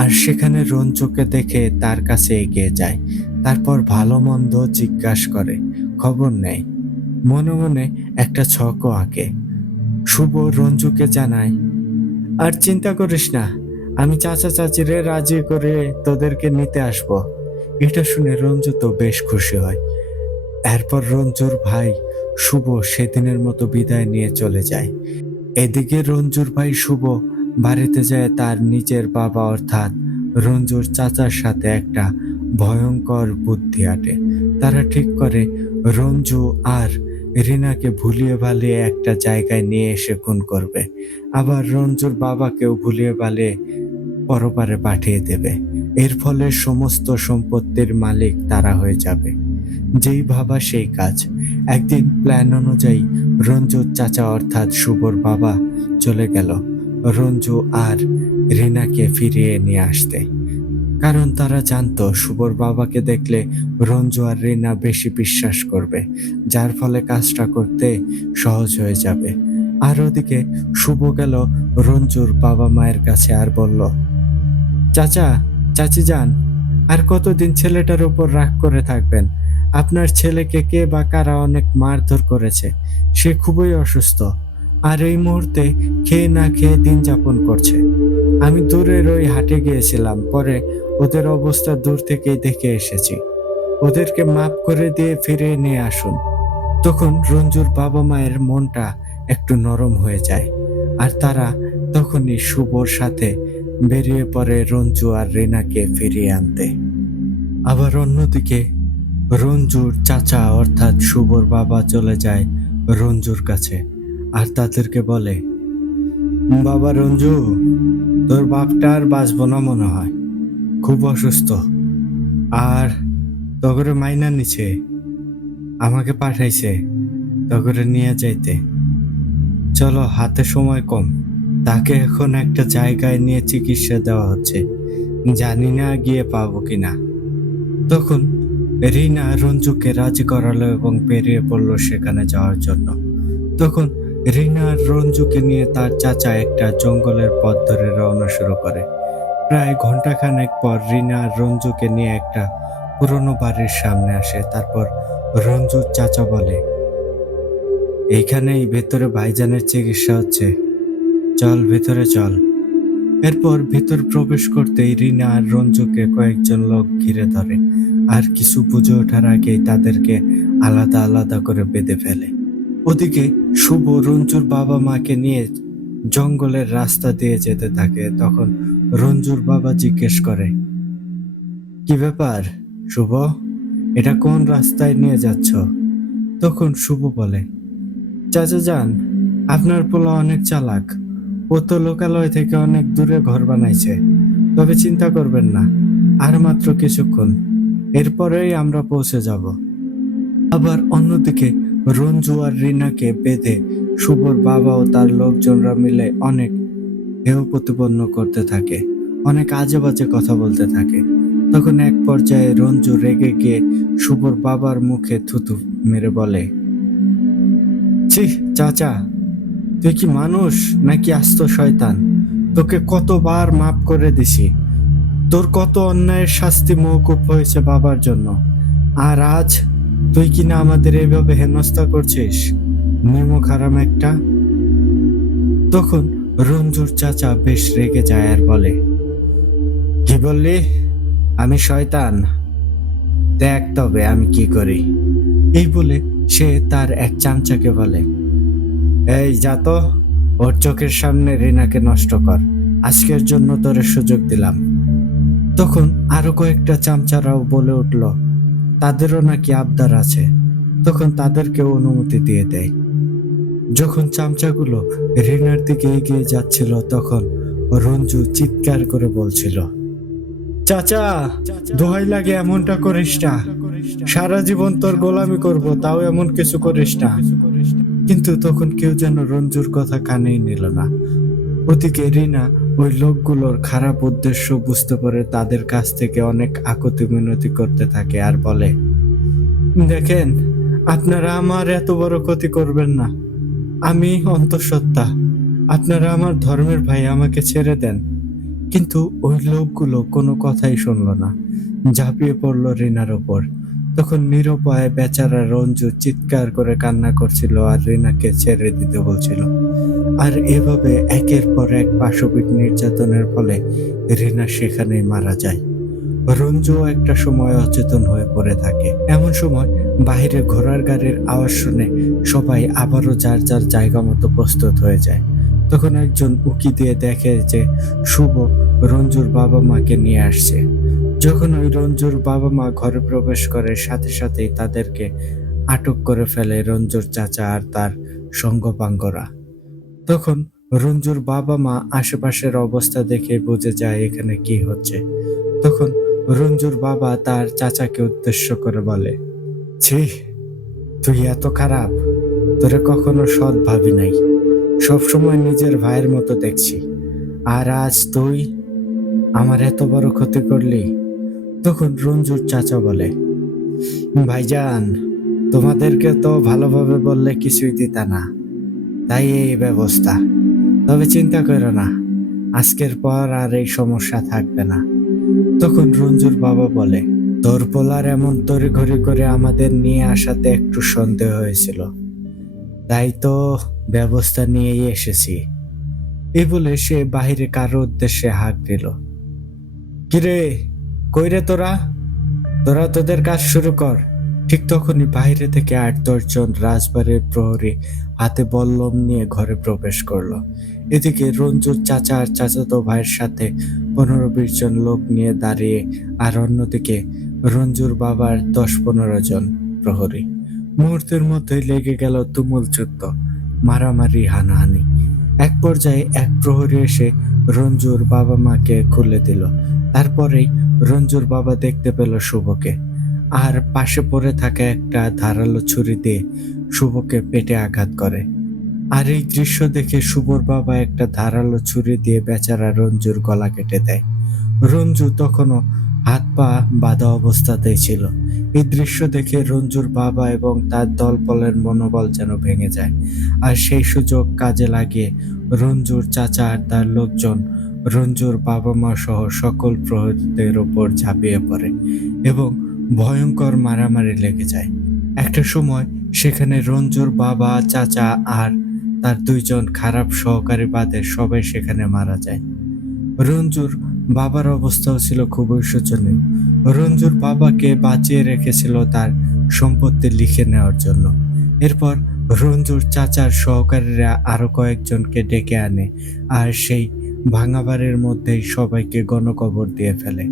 আর সেখানে রঞ্জুকে দেখে তার কাছে এগিয়ে যায়। তারপর ভালো মন্দ জিজ্ঞাসা করে, খবর নেয়, মনে মনে একটা ছকও আঁকে। শুভ রঞ্জুকে জানায়, আর চিন্তা করিস না, আমি চাচা চাচিরে রাজি করে তোদেরকে নিতে আসবো। এটা শুনে রঞ্জু তো বেশ খুশি হয়। এরপর রঞ্জুর ভাই শুভ সেদিনের মতো বিদায় নিয়ে চলে যায়। এদিকে রঞ্জুর ভাই শুভ বাড়িতে যায় তার নিজের বাবা অর্থাৎ রঞ্জুর চাচার সাথে একটা ভয়ঙ্কর বুদ্ধি আটে। তারা ঠিক করে রঞ্জু আর রিনাকে ভুলিয়ে ভালিয়ে একটা জায়গায় নিয়ে এসে খুন করবে, আবার রঞ্জুর বাবাকেও ভুলিয়ে ভালিয়ে পরপারে পাঠিয়ে দেবে। এর ফলে সমস্ত সম্পত্তির মালিক তারা হয়ে যাবে। যেই ভাবা সেই কাজ। একদিন প্ল্যান অনুযায়ী রঞ্জুর চাচা অর্থাৎ শুভর বাবা চলে গেল রঞ্জু আর রিনাকে ফিরিয়ে নিয়ে আসতে। কারণ তারা জানতো শুভর বাবাকে দেখলে রঞ্জু আর রিনা বেশি বিশ্বাস করবে, যার ফলে কাজটা করতে সহজ হয়ে যাবে। আর ওদিকে শুভ গেল রঞ্জুর বাবা মায়ের কাছে আর বলল, চাচা, চাচি যান, আর কতদিন ছেলেটার উপর রাগ করে থাকবেন? আপনার ছেলেকে কে বা কারা অনেক মারধর করেছে। সে খুবই অসুস্থ, আর এই মুহূর্তে খেয়ে না খেয়ে দিন যাপন করছে। আমি দূরের ওই হাটে গিয়েছিলাম, পরে ওদের অবস্থা দূর থেকেই দেখে এসেছি। ওদেরকে মাফ করে দিয়ে ফিরে নিয়ে আসুন। তখন রঞ্জুর বাবা মায়ের মনটা একটু নরম হয়ে যায়, আর তারা তখনই শুভর সাথে বেরিয়ে পড়ে রঞ্জু আর রিনাকে ফিরিয়ে আনতে। আবার অন্যদিকে রঞ্জুর চাচা অর্থাৎ শুভর বাবা চলে যায় রঞ্জুর কাছে আর তাদেরকে বলে, বাবা রঞ্জু, তোর বাপটা আর বাঁচবো না মনে হয়, খুব অসুস্থ, আর তগরে মাইনা নিছে, আমাকে পাঠাইছে তগরে নিয়ে যাইতে। চলো, হাতে সময় কম, তাকে এখন একটা জায়গায় নিয়ে চিকিৎসা দেওয়া হচ্ছে, জানি না গিয়ে পাবো কিনা। তখন রিনা রঞ্জুকে রাজি করালো এবং বেরিয়ে পড়লো সেখানে যাওয়ার জন্য। তখন রিনা আর রঞ্জুকে নিয়ে তার চাচা একটা জঙ্গলের পথ ধরে রওনা শুরু করে। প্রায় ঘন্টাখানেক পর রিনা আর রঞ্জুকে নিয়ে একটা পুরনো বাড়ির সামনে আসে। তারপর রঞ্জুর চাচা বলে, এইখানেই ভেতরে ভাইজানের চিকিৎসা হচ্ছে, চল ভেতরে চল। এরপর ভেতর প্রবেশ করতেই রিনা আর রঞ্জুকে কয়েকজন লোক ঘিরে ধরে, আর কিছু বুঝে ওঠার আগেই তাদেরকে আলাদা আলাদা করে বেঁধে ফেলে। ওদিকে শুভ রঞ্জুর বাবা মাকে নিয়ে জঙ্গলের রাস্তা দিয়ে যেতে থাকে। তখন রঞ্জুর বাবা জিজ্ঞেস করে, কি ব্যাপার শুভ, এটা কোন রাস্তায় নিয়ে যাচ্ছ? তখন শুভ বলে, চাচা যান, আপনার পোলা অনেক চালাক, ও তো লোকালয় থেকে অনেক দূরে ঘর বানাইছে। তবে চিন্তা করবেন না, আর মাত্র কিছুক্ষণ, এরপরেই আমরা পৌঁছে যাব। আবার অন্যদিকে রঞ্জু আর রিনাকে বেঁধে শুভর বাবা ও তার লোকজনরা মিলে অনেক হেয় প্রতিপন্ন করতে থাকে, অনেক আজে বাজে কথা বলতে থাকে। তখন এক পর্যায়ে রঞ্জু রেগে গিয়ে শুভর বাবার মুখে থুতু মেরে বলে, ছি চাচা, তুই কি মানুষ নাকি আস্ত শয়তান? তোকে কতবার মাফ করে দিছি, তোর কত অন্যায়ের শাস্তি মওকুফ হয়েছে বাবার জন্য, আর আজ তুই কিনা আমাদের এইভাবে হেনস্থা করছিস, নিমক হারাম একটা। তখন রঞ্জুর চাচা বেশ রেগে যায় আর বলে, কি বললি? আমি শয়তান? দেখ তবে আমি কি করি। এই বলে সে তার এক চামচাকে বলে, এই যা তো, ওর চোখের সামনে রিনাকে নষ্ট কর, আজকের জন্য তোরে সুযোগ দিলাম। তখন আরো কয়েকটা চামচারাও বলে উঠল তাদেরও নাকি আবদার আছে। তখন তাদেরকেও অনুমতি দিয়ে দেয়। যখন চামচাগুলো রিনার দিকে এগিয়ে যাচ্ছিল তখন রঞ্জু চিৎকার করে বলছিল, চাচা, দোহাই লাগে এমনটা করিস না, সারা জীবন তোর গোলামি করব, তাও এমন কিছু করিস না। কিন্তু তখন কেউ যেন রঞ্জুর কথা কানেই নিল না। ওদিকে রিনা ওই লোকগুলোর খারাপ উদ্দেশ্য বুঝতে পারে তাদের কাছ থেকে অনেক আকুতি মিনতি করতে থাকে আর বলে, দেখেন, আপনারা আমার এত বড় ক্ষতি করবেন না, আমি অন্তঃসত্ত্বা, আপনারা আমার ধর্মের ভাই, আমাকে ছেড়ে দেন। কিন্তু ওই লোকগুলো কোনো কথাই শুনলো না, ঝাঁপিয়ে পড়লো রিনার ওপর। তখন নিরুপায় বেচারা রঞ্জু চিৎকার করে কান্না করছিল আর রিনাকে ছেড়ে দিতে বলছিল। আর এভাবে একের পর এক পাশবিক নির্যাতনের ফলে রিনা সেখানেই মারা যায়। রঞ্জু একটা সময় অচেতন হয়ে পড়ে থাকে। এমন সময় বাইরে ঘোড়ার গাড়ির আওয়াজ শুনে সবাই আবারও যার যার জায়গা মতো প্রস্তুত হয়ে যায়। তখন একজন উকি দিয়ে দেখে যে শুভ রঞ্জুর বাবা মাকে নিয়ে আসছে। যখন ওই রঞ্জুর বাবা মা ঘরে প্রবেশ করে সাথে সাথেই তাদেরকে আটক করে ফেলে রঞ্জুর চাচা আর তার সঙ্গপাঙ্গরা। তখন রঞ্জুর বাবা মা আশেপাশের অবস্থা দেখে বুঝে যায় এখানে কি হচ্ছে। তখন রঞ্জুর বাবা তার চাচাকে উদ্দেশ্য করে বলে, ছি, তুই এত খারাপ, তোরে কখনো সৎ ভাবি নাই। সবসময় নিজের ভাইয়ের মতো দেখছি, আর আজ তুই আমার এত বড় ক্ষতি করলি। তখন রঞ্জুর চাচা বলে, ভাইজান, তোমাদেরকে তো ভালোভাবে বললে কিছুই দিতা না, তাই এই ব্যবস্থা। তবে চিন্তা করো না, আজকের পর আর এই সমস্যা থাকবে না। তখন রঞ্জুর বাবা বলে, তোর পোলার এমন তড়িঘড়ি করে আমাদের নিয়ে আসাতে একটু সন্দেহ হয়েছিল, তাই তো ব্যবস্থা নিয়েই এসেছি। এই বলে সে বাহিরে কারো উদ্দেশ্যে হাঁক দিল, কিরে, কইরে তোরা, তোরা তোদের কাজ শুরু কর। ঠিক তখনই বাইরে থেকে ৮-১০ জন রাজবাড়ির প্রহরী হাতে বল্লম নিয়ে ঘরে প্রবেশ করলো। এদিকে রঞ্জুর চাচা আর চাচাতো ভাইয়ের সাথে ১৫-২০ জন লোক নিয়ে দাঁড়িয়ে, আর অন্যদিকে রঞ্জুর বাবার ১০-১৫ জন প্রহরী। মুহূর্তের মধ্যেই লেগে গেল তুমুল যুদ্ধ, মারামারি, হানাহানি। এক পর্যায়ে এক প্রহরী এসে রঞ্জুর বাবা মাকে খুলে দিল। তারপরেই রঞ্জুর বাবা দেখতে পেল শুভকে, আর পাশে পড়ে থাকা একটা ধারালো ছুরি দিয়ে শুভকে পেটে আঘাত করে। আর এই দৃশ্য দেখে শুভর বাবা একটা ধারালো ছুরি দিয়ে বেচারা রঞ্জুর গলা কেটে দেয়। রঞ্জু তখনও হাত পা বাঁধা অবস্থাতেই ছিল। এই দৃশ্য দেখে রঞ্জুর বাবা এবং তার দলবলের মনোবল যেন ভেঙে যায়, আর সেই সুযোগ কাজে লাগিয়ে রঞ্জুর চাচা আর তার লোকজন রঞ্জুর বাবা মা সহ সকল প্রহরীদের ওপর ঝাঁপিয়ে পড়ে এবং ভয়ঙ্কর মারামারি লেগে যায়। একটা সময় সেখানে রঞ্জুর বাবা, চাচা আর তার ২ জন খারাপ সহকারী বাদে সবাই সেখানে মারা যায়। রঞ্জুর বাবার অবস্থাও ছিল খুবই শোচনীয়। রঞ্জুর বাবাকে বাঁচিয়ে রেখেছিল তার সম্পত্তি লিখে নেওয়ার জন্য। এরপর রঞ্জুর চাচার সহকারীরা আরো কয়েকজনকে ডেকে আনে, আর সেই ভাঙা বাড়ির মধ্যেই সবাইকে গণকবর দিয়ে ফেলে।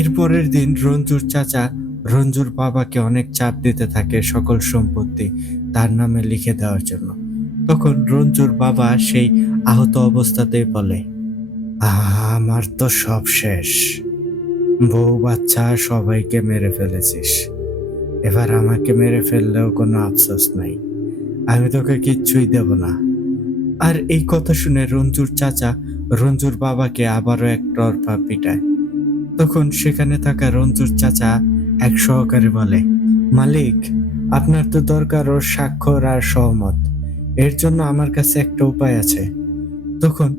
এরপরের দিন রঞ্জুর চাচা রঞ্জুর বাবাকে অনেক চাপ দিতে থাকে সকল সম্পত্তি তার নামে লিখে দেওয়ার জন্য। তখন রঞ্জুর বাবা সেই আহত অবস্থাতেই বলে, আমার তো সব শেষ, বউ বাচ্চা সবাইকে মেরে ফেলেছিস, এবার আমাকে মেরে ফেললেও কোনো আফসোস নাই, আমি তোকে কিচ্ছুই দেব না। আর এই কথা শুনে রঞ্জুর চাচা রঞ্জুর বাবাকে আবারও এক তরফা পিটায়। তখন সেখানে থাকা রঞ্জুর চাচা এক সহকারী বলে, মালিক, আপনার তো দরকার ওর স্বাক্ষর আর সহমত, এর জন্য আমার কাছে একটা উপায় আছে। তখন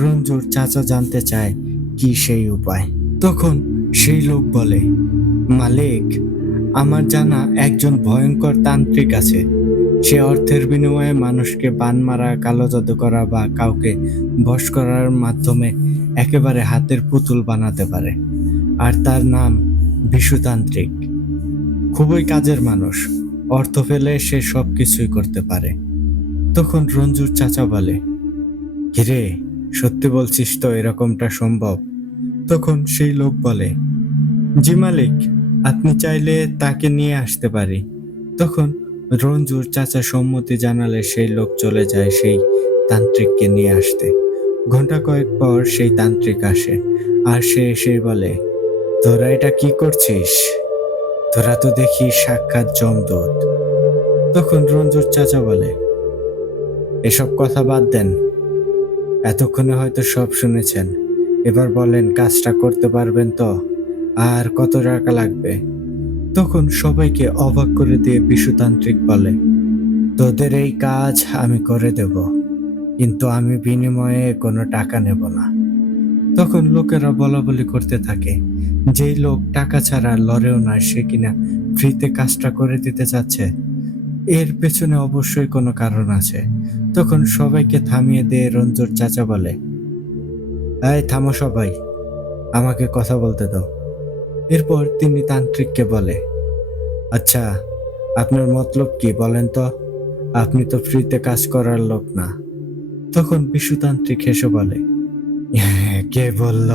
রঞ্জুর চাচা জানতে চায় কি সেই উপায়। তখন সেই লোক বলে, মালিক, আমার জানা একজন ভয়ঙ্কর তান্ত্রিক আছে। সে অর্থের বিনিময়ে মানুষকে বান মারা, কালো জাদু করা বা কাউকে বশ করার মাধ্যমে একেবারে হাতের পুতুল বানাতে পারে, আর তার নাম বিশুতান্ত্রিক। খুবই কাজের মানুষ, অর্থ পেলে সে সব কিছুই করতে পারে। তখন রঞ্জুর চাচা বলে, কিরে, সত্যি বলছিস তো এরকমটা সম্ভব? তখন সেই লোক বলে, জি মালিক, আপনি চাইলে তাকে নিয়ে আসতে পারি। তখন রঞ্জুর চাচা সম্মতি জানালে সেই লোক চলে যায় সেই তান্ত্রিককে নিয়ে আসতে। ঘন্টা কয়েক পর সেই তান্ত্রিক আসে, আর সে এসে বলে, তোরা এটা কি করছিস? তোরা তো দেখি সাক্ষাৎ যমদূত। তখন রঞ্জুর চাচা বলে, এসব কথা বাদ দেন, এতক্ষণে হয়তো সব শুনেছেন, এবার বলেন কাজটা করতে পারবেন তো, আর কত টাকা লাগবে? তখন সবাইকে অবাক করে দিয়ে বিশুতান্ত্রিক বলে, তোদের এই কাজ আমি করে দেব, কিন্তু আমি বিনিময়ে কোনো টাকা নেব না। তখন লোকেরা বলাবলি করতে থাকে, যেই লোক টাকা ছাড়া লড়েও না, সে কিনা ফ্রিতে কাজটা করে দিতে চাচ্ছে, এর পেছনে অবশ্যই কোনো কারণ আছে। তখন সবাইকে থামিয়ে দিয়ে রঞ্জুর চাচা বলে, এই থামো সবাই, আমাকে কথা বলতে দাও। এরপর তিনি তান্ত্রিককে বলে, আচ্ছা, আপনার মতলব কি বলেন তো? আপনি তো ফ্রিতে কাজ করার লোক না। তখন বিশুতান্ত্রিক হেসে বলে, কে বলল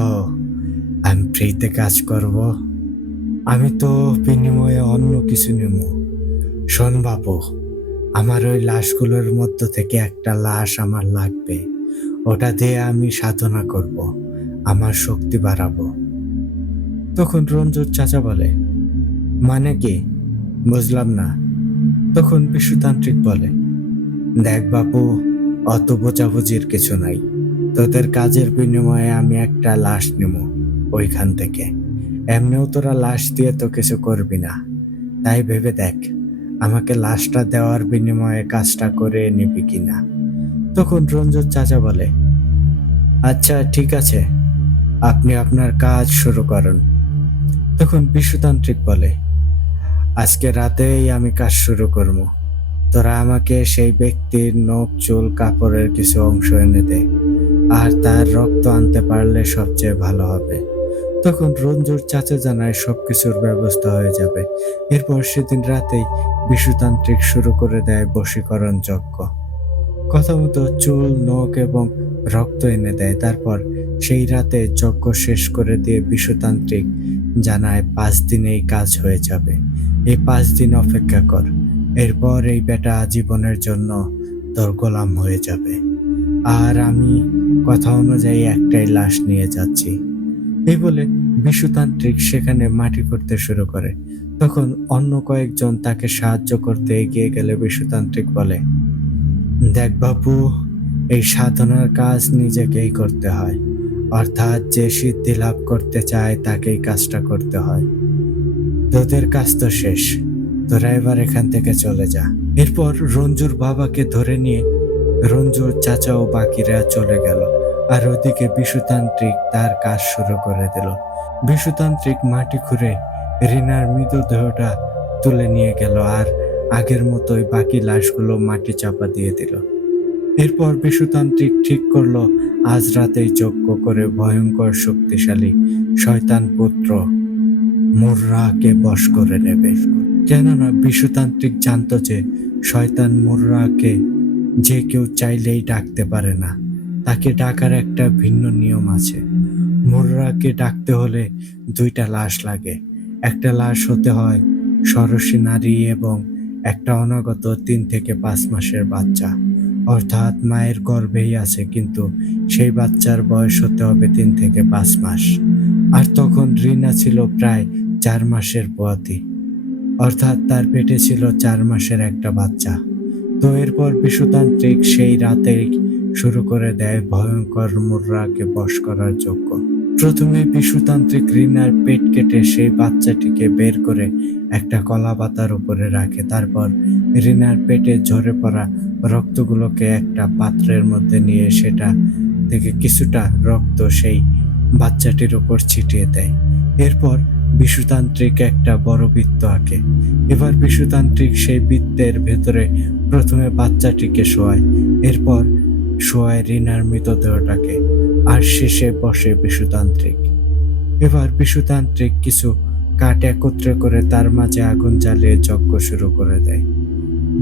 আমি ফ্রিতে কাজ করব? আমি তো বিনিময়ে অন্য কিছু নেব। শোন বাপু, আমার ওই লাশগুলোর মধ্য থেকে একটা লাশ আমার লাগবে, ওটা দিয়ে আমি সাধনা করব, আমার শক্তি বাড়াবো। তখন রঞ্জুর চাচা বলে, মানে কি? বুঝলাম না। তখন বিশুতান্ত্রিক বলে, দেখ বাপু, অত বোঝাবুঝির কিছু নাই। তোদের কাজের বিনিময়ে আমি একটা লাশ নেব ওইখান থেকে। এমনিও তোরা লাশ দিয়ে তো কিছু করবি না, তাই ভেবে দেখ আমাকে লাশটা দেওয়ার বিনিময়ে কাজটা করে নিবি কিনা। তখন রঞ্জুর চাচা বলে, আচ্ছা ঠিক আছে, আপনি আপনার কাজ শুরু করুন। তখন বিশুতান্ত্রিক বলে, আজকে রাতেই আমি কাজ শুরু করব। তোরা আমাকে সেই ব্যক্তির নখ চুল কাপড়ের কিছু অংশ এনে দে, আর তার রক্ত আনতে পারলে সবচেয়ে ভালো হবে। তখন রঞ্জুর চাচা জানায় সবকিছুর ব্যবস্থা হয়ে যাবে। এরপর সেদিন রাতেই বিশুতান্ত্রিক শুরু করে দেয় বশীকরণ যজ্ঞ। কথা মতো চুল, নখ এবং রক্ত এনে দেয়। তারপর সেই রাতে যজ্ঞ শেষ করে দিয়ে বিশুতান্ত্রিক জানায় 5 দিনেই কাজ হয়ে যাবে। এই 5 দিন অপেক্ষা কর, এরপর এই বেটা আজীবনের জন্য তোর গোলাম হয়ে যাবে। আর আমি কথা অনুযায়ী একটাই লাশ নিয়ে যাচ্ছি। এই বলে বিশুতান্ত্রিক সেখানে মাটি করতে শুরু করে। তখন অন্য কয়েকজন তাকে সাহায্য করতে এগিয়ে গেলে বিশুতান্ত্রিক বলে, দেখ বাপু, এই সাধনার কাজ নিজেকেই করতে হয়। অর্থাৎ যে সিদ্ধি লাভ করতে চায় তাকেই কাজটা করতে হয়। তোদের কাজ তো শেষ, তোরা এবার এখান থেকে চলে যা। এরপর রঞ্জুর বাবাকে ধরে নিয়ে রঞ্জুর চাচা ও বাকিরা চলে গেল। আর ওদিকে বিশুতান্ত্রিক তার কাজ শুরু করে দিল। বিশুতান্ত্রিক মাটি খুঁড়ে রিনার মৃতদেহটা তুলে নিয়ে গেল আর আগের মতোই বাকি লাশগুলো মাটি চাপা দিয়ে দিল। এরপর বিশুতান্ত্রিক ঠিক করলো আজ রাতেই যজ্ঞ করে ভয়ঙ্কর শক্তিশালী শয়তান পুত্র মুর্রাকে বশ করে নেবে। কেননা বিশুতান্ত্রিক জানতো যে শয়তান মুর্রাকে যে কেউ চাইলেই ডাকতে পারে না, তাকে ডাকার একটা ভিন্ন নিয়ম আছে। মুর্রাকে ডাকতে হলে 2টা লাশ লাগে। একটা লাশ হতে হয় ষোড়শী নারী এবং একটা অনাগত 3 থেকে 5 মাসের বাচ্চা, অর্থাৎ মায়ের গর্ভেই আছে, কিন্তু সেই বাচ্চার বয়স হতে হবে 3 থেকে 5 মাস। আর তখন রিনা ছিল প্রায় 4 মাসের বয়তী, অর্থাৎ তার পেটে ছিল 4 মাসের একটা বাচ্চা। তো এরপর বিশুতান্ত্রিক সেই রাতেই শুরু করে দেয় ভয়ঙ্কর মুর্রাকে বশ করার যজ্ঞ। প্রথমে বিশুতান্ত্রিক রিনার পেট কেটে সেই বাচ্চাটিকে বের করে একটা কলা পাতার উপরে রাখে। তারপর রিনার পেটে ঝরে পড়া রক্তগুলোকে একটা পাত্রের মধ্যে নিয়ে সেটা থেকে কিছুটা রক্ত সেই বাচ্চাটির উপর ছিটিয়ে দেয়। এরপর বিশুতান্ত্রিক একটা বড় বৃত্ত আঁকে। এবার বিশুতান্ত্রিক সেই বৃত্তের ভেতরে প্রথমে বাচ্চাটিকে শোয়ায়, এরপর শোয়ায় রিনার মৃতদেহটাকে, আর শেষে বসে বিশুতান্ত্রিক। এবার বিশুতান্ত্রিক কিছু কাঠ একত্রে করে তার মাঝে আগুন জ্বালিয়ে যজ্ঞ শুরু করে দেয়।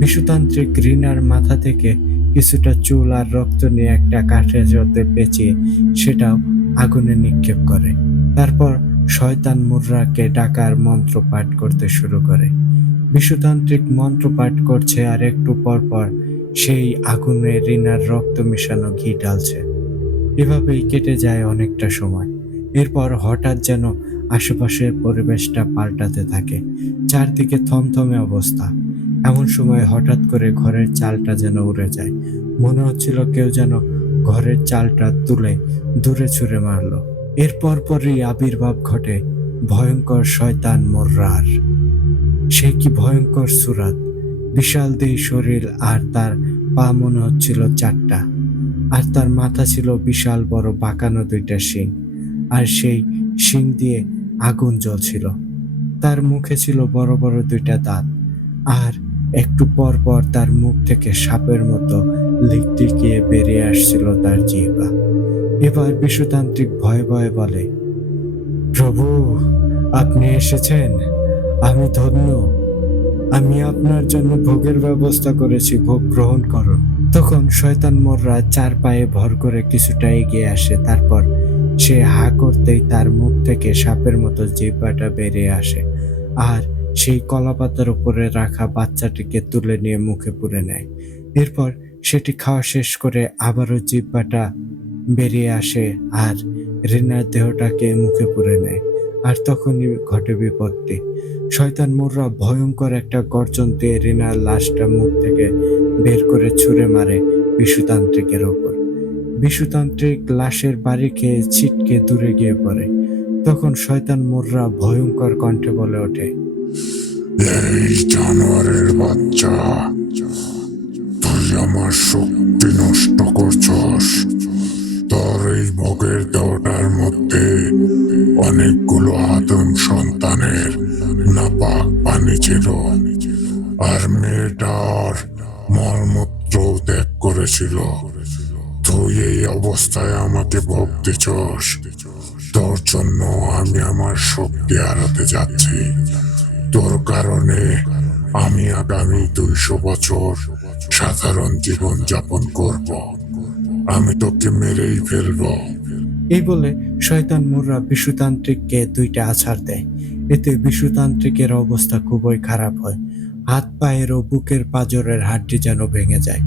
বিশুতান্ত্রিক রিনার মাথা থেকে কিছুটা চুল আর রক্ত নিয়ে একটা কাঠের জতে পেঁচিয়ে সেটাও আগুনে নিক্ষেপ করে। তারপর শয়তান মুর্রাকে ডাকার মন্ত্র পাঠ করতে শুরু করে। বিশুতান্ত্রিক মন্ত্র পাঠ করছে আর একটু পর পর সেই আগুনে রিনার রক্ত মেশানো ঘি ঢালছে। এভাবেই কেটে যায় অনেকটা সময়। এরপর হঠাৎ যেন আশেপাশের পরিবেশটা পাল্টাতে থাকে, চারদিকে থমথমে অবস্থা। এমন সময় হঠাৎ করে ঘরের চালটা যেন উড়ে যায়। মনে হচ্ছিল কেউ যেন ঘরের চালটা তুলে দূরে ছুঁড়ে মারলো। এরপর পরই আবির্ভাব ঘটে ভয়ঙ্কর শয়তান মুর্রার। সে কি ভয়ঙ্কর সুরাত, বিশাল দেহী শরীর, আর তার পা মনে হচ্ছিল 4টা, আর তার মাথা ছিল বিশাল বড় বাঁকানো 2টা শিং, আর সেই শিং দিয়ে আগুন জ্বলছিল। তার মুখে ছিল বড় বড় 2টা দাঁত, আর একটু পর পর তার মুখ থেকে সাপের মতো লিকটিকিয়ে বেরিয়ে আসছিল তার জিহ্বা। এবার বিশুতান্ত্রিক ভয়ে ভয়ে বলে, প্রভু, আপনি এসেছেন, আমি ধন্য। আমি আপনার জন্য ভোগের ব্যবস্থা করেছি, ভোগ গ্রহণ করুন। তখন শয়তান মোররা 4 পায়ে ভর করে কিছুটা এগিয়ে আসে। তারপর সে হা করতেই তার মুখ থেকে সাপের মতো জিহ্বাটা বেরিয়ে আসে, আর সেই কলাপাতার উপরে রাখা বাচ্চাটিকে তুলে নিয়ে মুখে পুরে নেয়। এরপর সেটি খাওয়া শেষ করে আবারও জিহ্বাটা বেরিয়ে আসে আর রিনার দেহটাকে মুখে পুরে নেয়। আর তখনই ঘটে বিপত্তি। শয়তান মুররা ভয়ঙ্কর একটা গর্জন দিয়ে রিনার লাশটা মুখ থেকে বের করে ছুঁড়ে মারে বিশুতান্ত্রিকের ওপর। বিশুতান্ত্রিক লাশের বাড়ি খেয়ে ছিটকে দূরে গিয়ে পড়ে। তখন শয়তান মুররা ভয়ঙ্কর কণ্ঠে বলে ওঠে, এই জানোয়ারের বাচ্চা, তুই আমার শক্তি নষ্ট করছস। তোর এই ভোগের দেওয়াটার মধ্যে অনেকগুলো আদম সন্তানের নাপাক পানি ছিল, আর মেয়েটার মলমূত্র ত্যাগ করেছিল। তুই এই অবস্থায় আমাকে ভোগ দিছস। তোর জন্য আমি আমার শক্তি হারাতে যাচ্ছি। তোর কারণে আমি আগামী 200 বছর সাধারণ জীবন যাপন করব। আমি তোকে মেরেই ফেলবো। এই বলে শয়তান মুররা বিশুতান্ত্রিককে 2টা আছাড় দেয়। এতে বিশুতান্ত্রিকের অবস্থা খুবই খারাপ হয়। হাত পায়ের ও বুকের পাঁজরের হাড্ডি যেন ভেঙে যায়,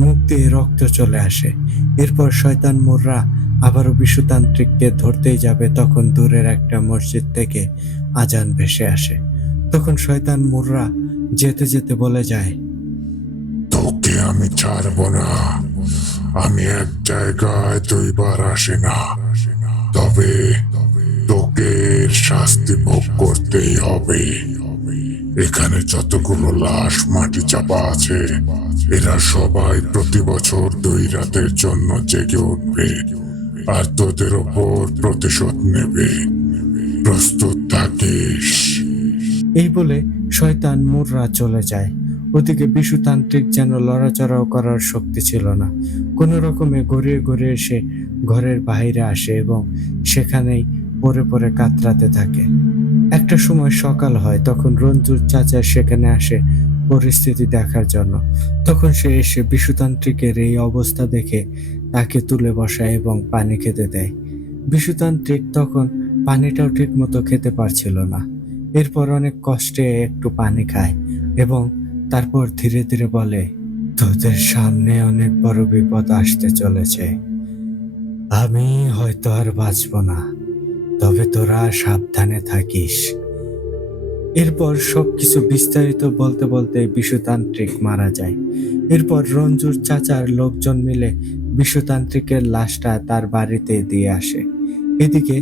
মুখ দিয়ে রক্ত চলে আসে। এরপর শয়তান মুররা আবারও বিশুতান্ত্রিককে ধরতেই যাবে, তখন দূরের একটা মসজিদ থেকে আজান ভেসে আসে। তখন শয়তান মুররা যেতে যেতে বলে যায়, তোকে আমি ছাড়বো না। আমি এক জায়গায় 2বার আসি না, তবে তোকে এর শাস্তি ভোগ করতেই হবে। এখানে যতগুলো লাশ মাটি চাপা আছে, এরা সবাই প্রতি বছর 2 রাতের জন্য জেগে উঠবে আর তোদের ওপর প্রতিশোধ নেবে। প্রস্তুত থাকিস। এই বলে শয়তান মুররা চলে যায়। ওদিকে বিশুতান্ত্রিক যেন লড়াচড়াও করার শক্তি ছিল না। কোনো রকমে গড়িয়ে গড়িয়ে সে ঘরের বাইরে আসে এবং সেখানেই পড়ে পড়ে কাতরাতে থাকে। একটা সময় সকাল হয়, তখন রঞ্জুর চাচা সেখানে আসে পরিস্থিতি দেখার জন্য। তখন সে এসে বিশুতান্ত্রিকের এই অবস্থা দেখে তাকে তুলে বসায় এবং পানি খেতে দেয়। বিশুতান্ত্রিক তখন পানিটাও ঠিক মতো খেতে পারছিল না। এরপর অনেক কষ্টে একটু পানি খায় এবং তারপর ধীরে ধীরে বলে, তোদের সামনে অনেক বড় বিপদ আসতে চলেছে। আমি হয়তো আর বাঁচব না, তবে তোরা সাবধানে থাকিস। এরপর সবকিছু বিস্তারিত বলতে বলতে বিশুতান্ত্রিক মারা যায়। এরপর রঞ্জুর চাচার লোকজন মিলে বিশুতান্ত্রিকের লাশটা তার বাড়িতে দিয়ে আসে। এদিকে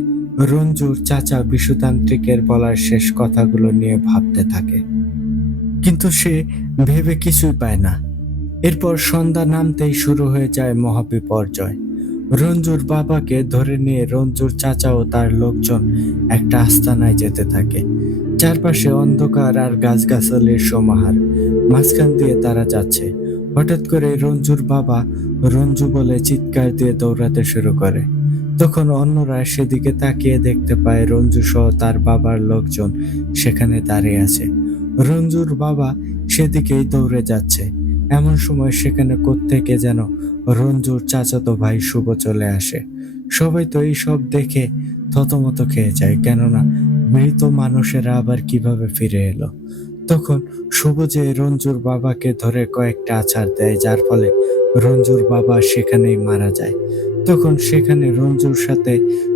রঞ্জুর চাচা বিশুতান্ত্রিকের বলার শেষ কথাগুলো নিয়ে ভাবতে থাকে, কিন্তু সে ভেবে কিছুই পায় না। এরপর সন্ধ্যা নামতেই শুরু হয়ে যায় মহাবিপর্যয়। রঞ্জুর বাবাকে ধরে নিয়ে রঞ্জুর চাচা ও তার লোকজন একটা আস্তানায় যেতে থাকে। চারপাশে অন্ধকার আর গাছগাছালির সমাহার, মাঝখান দিয়ে তারা যাচ্ছে। হঠাৎ করে রঞ্জুর বাবা রঞ্জু বলে চিৎকার দিয়ে দৌড়াতে শুরু করে। তখন অন্যরা সেদিকে তাকিয়ে দেখতে পায় রঞ্জু সহ তার বাবার লোকজন সেখানে দাঁড়িয়ে আছে। রঞ্জুর বাবা সেদিকেই দৌড়ে যাচ্ছে। এমন সময় সেখানে কোত্থেকে যেন রঞ্জুর চাচাতো ভাই শুভ চলে আসে। সবাই তো এই সব দেখে থতমত খেয়ে যায়, কেননা মৃত মানুষেরা আবার কিভাবে ফিরে এলো। তখন শুভ যে রঞ্জুর বাবাকে ধরে কয়েকটা আছাড় দেয়, যার ফলে রঞ্জুর বাবা সেখানেই মারা যায়। তখন সেখানে রঞ্জুর সাথে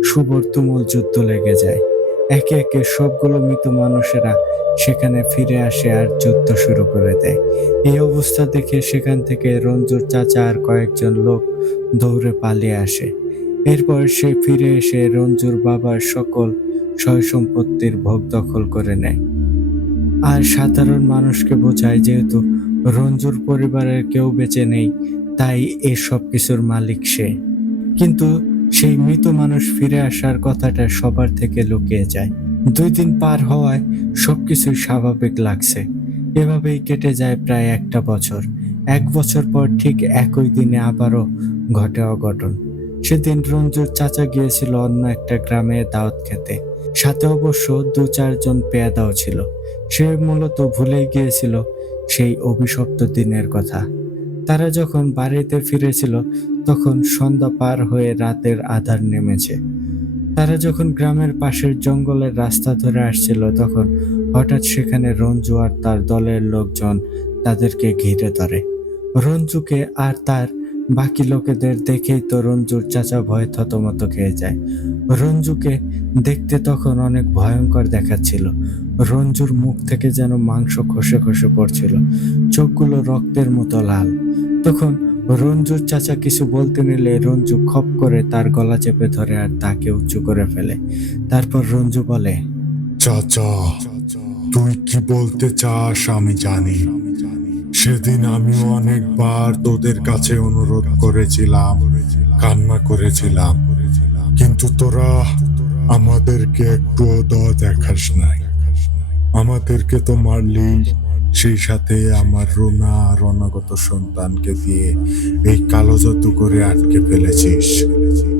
শুভর তুমুল যুদ্ধ লেগে যায়। একে একে সবগুলো মৃত মানুষেরা সেখানে ফিরে আসে আর যুদ্ধ শুরু করে দেয়। এই অবস্থা দেখে সেখান থেকে রঞ্জুর চাচা আর কয়েকজন লোক দৌড়ে পালিয়ে আসে। এরপর সে ফিরে এসে রঞ্জুর বাবার সকল সয় সম্পত্তির ভোগ দখল করে নেয় আর সাধারণ মানুষকে বোঝায় যেহেতু রঞ্জুর পরিবারের কেউ বেঁচে নেই, তাই এই সব কিছুর মালিক সে। কিন্তু সেই মৃত মানুষ ফিরে আসার কথাটা সবার থেকে লুকিয়ে যায়। 2 দিন পার হওয়ায় সবকিছুই স্বাভাবিক লাগছে। এভাবেই কেটে যায় প্রায় 1টা বছর। 1 বছর পর ঠিক একই দিনে আবারও ঘটে অঘটন। সেদিন রঞ্জুর চাচা গিয়েছিল অন্য একটা গ্রামে দাওয়াত খেতে। সাথে অবশ্য 2-4 জন পেয়াদাও ছিল। সে মূলত ভুলেই গিয়েছিল সেই অভিশপ্ত দিনের কথা। তারা যখন বাড়িতে ফিরেছিল তখন সন্ধ্যা পার হয়ে রাতের আঁধার নেমেছে। তারা যখন গ্রামের পাশের জঙ্গলের রাস্তা ধরে আসছিল তখন হঠাৎ সেখানে রঞ্জু আর তার দলের লোকজন তাদেরকে ঘিরে ধরে। রঞ্জুকে আর তার বাকি লোকেদের দেখেই তো রঞ্জুর চাচা ভয়ে থতমত খেয়ে যায়। রঞ্জুকে দেখতে তখন অনেক ভয়ঙ্কর দেখাচ্ছিল। রঞ্জুর মুখ থেকে যেন মাংস খসে খসে পড়ছিল, চোখগুলো রক্তের মতো লাল। তখন রঞ্জুর চাচা কিছু বলতে নিলে রঞ্জু খপ করে তার গলা চেপে ধরে আর তাকে উঁচু করে ফেলে। তারপর রঞ্জু বলে, চাচা, তুই কি বলতে চাস আমি জানি। সেদিন আমিও অনেকবার তোদের কাছে অনুরোধ করেছিলাম, কান্না করেছিলাম, কিন্তু তোরা আমাদেরকে একটুও দয়া দেখাস নাই। আমাদেরকে তো মারলি, সেই সাথে আমার রোনা আর অনাগত সন্তানকে দিয়ে এই কালো জাদু করে আটকে ফেলেছিস।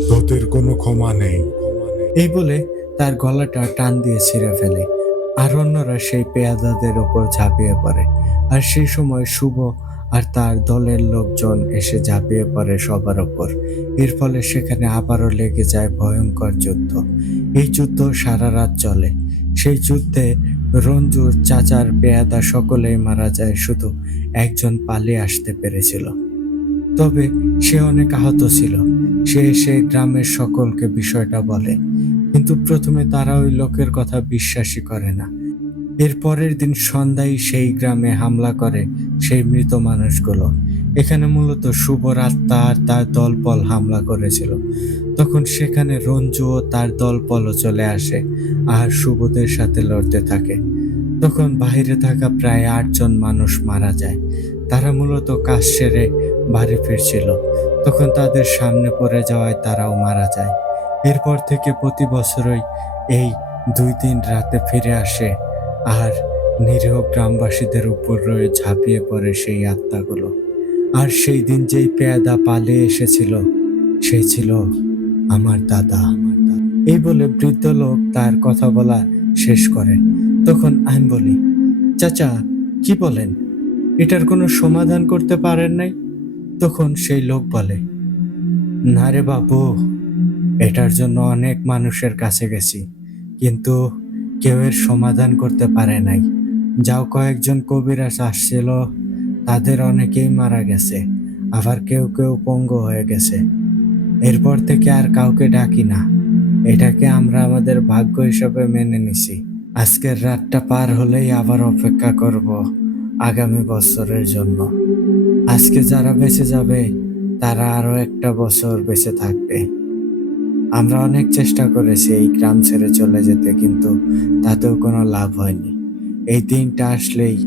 তোদের কোনো ক্ষমা নেই। এই বলে তার গলাটা টান দিয়ে ছিঁড়ে ফেলে, আর অন্যরা সেই পেয়াদাদের ওপর ঝাঁপিয়ে পড়ে। আর সেই সময় শুভ আর তার দলের লোকজন এসে ঝাঁপিয়ে পড়ে সবার ওপর। এর ফলে সেখানে আবারও লেগে যায় ভয়ঙ্কর যুদ্ধ। এই যুদ্ধ সারা রাত চলে। সেই যুদ্ধে রঞ্জুর চাচার পেয়াদা সকলেই মারা যায়, শুধু একজন পালিয়ে আসতে পেরেছিল। তবে সে অনেক আহত ছিল। সে এসে গ্রামের সকলকে বিষয়টা বলে, কিন্তু প্রথমে তারা ওই লোকের কথা বিশ্বাসই করে না। এর পরের দিন সন্ধ্যায় সেই গ্রামে হামলা করে সেই মৃত মানুষগুলো। এখানে মূলত শুভর আত্মা আর তার দলবল হামলা করেছিল। তখন সেখানে রঞ্জু ও তার দলবলও চলে আসে আর শুভদের সাথে লড়তে থাকে। তখন বাইরে থাকা প্রায় 8 জন মানুষ মারা যায়। তারা মূলত কাজ সেরে বাড়ি ফিরছিল। তখন তাদের সামনে পড়ে যাওয়ায় তারাও মারা যায়। এরপর থেকে প্রতি বছরই এই 2 দিন রাতে ফিরে আসে আর নিরীহ গ্রামবাসীদের উপর রয়ে ঝাঁপিয়ে পড়ে সেই আত্মাগুলো। আর সেই দিন যেই পেয়াদা পালিয়ে এসেছিল সে ছিল আমার দাদা। এই বলে বৃদ্ধ লোক তার কথা বলা শেষ করে। তখন আমি বলি, চাচা কি বলেন, এটার কোনো সমাধান করতে পারেন নাই? তখন সেই লোক বলে, না রে বাবু, এটার জন্য অনেক মানুষের কাছে গেছি, কিন্তু কেউ এর সমাধান করতে পারে নাই। যাও কয়েকজন কবিরাজ আসছিল, তাদের অনেকেই মারা গেছে, আবার কেউ কেউ পঙ্গু হয়ে গেছে। এরপর থেকে আর কাউকে ডাকি না। এটাকে আমরা আমাদের ভাগ্য হিসেবে মেনে নিছি। আজকের রাতটা পার হলেই আবার অপেক্ষা করব আগামী বছরের জন্য। আজকে যারা বেঁচে যাবে তারা আরো একটা বছর বেঁচে থাকবে। আমরা অনেক চেষ্টা করেছি এই গ্রাম ছেড়ে চলে যেতে, কিন্তু তাতেও কোনো লাভ হয়নি। এই দিনটা আসলেই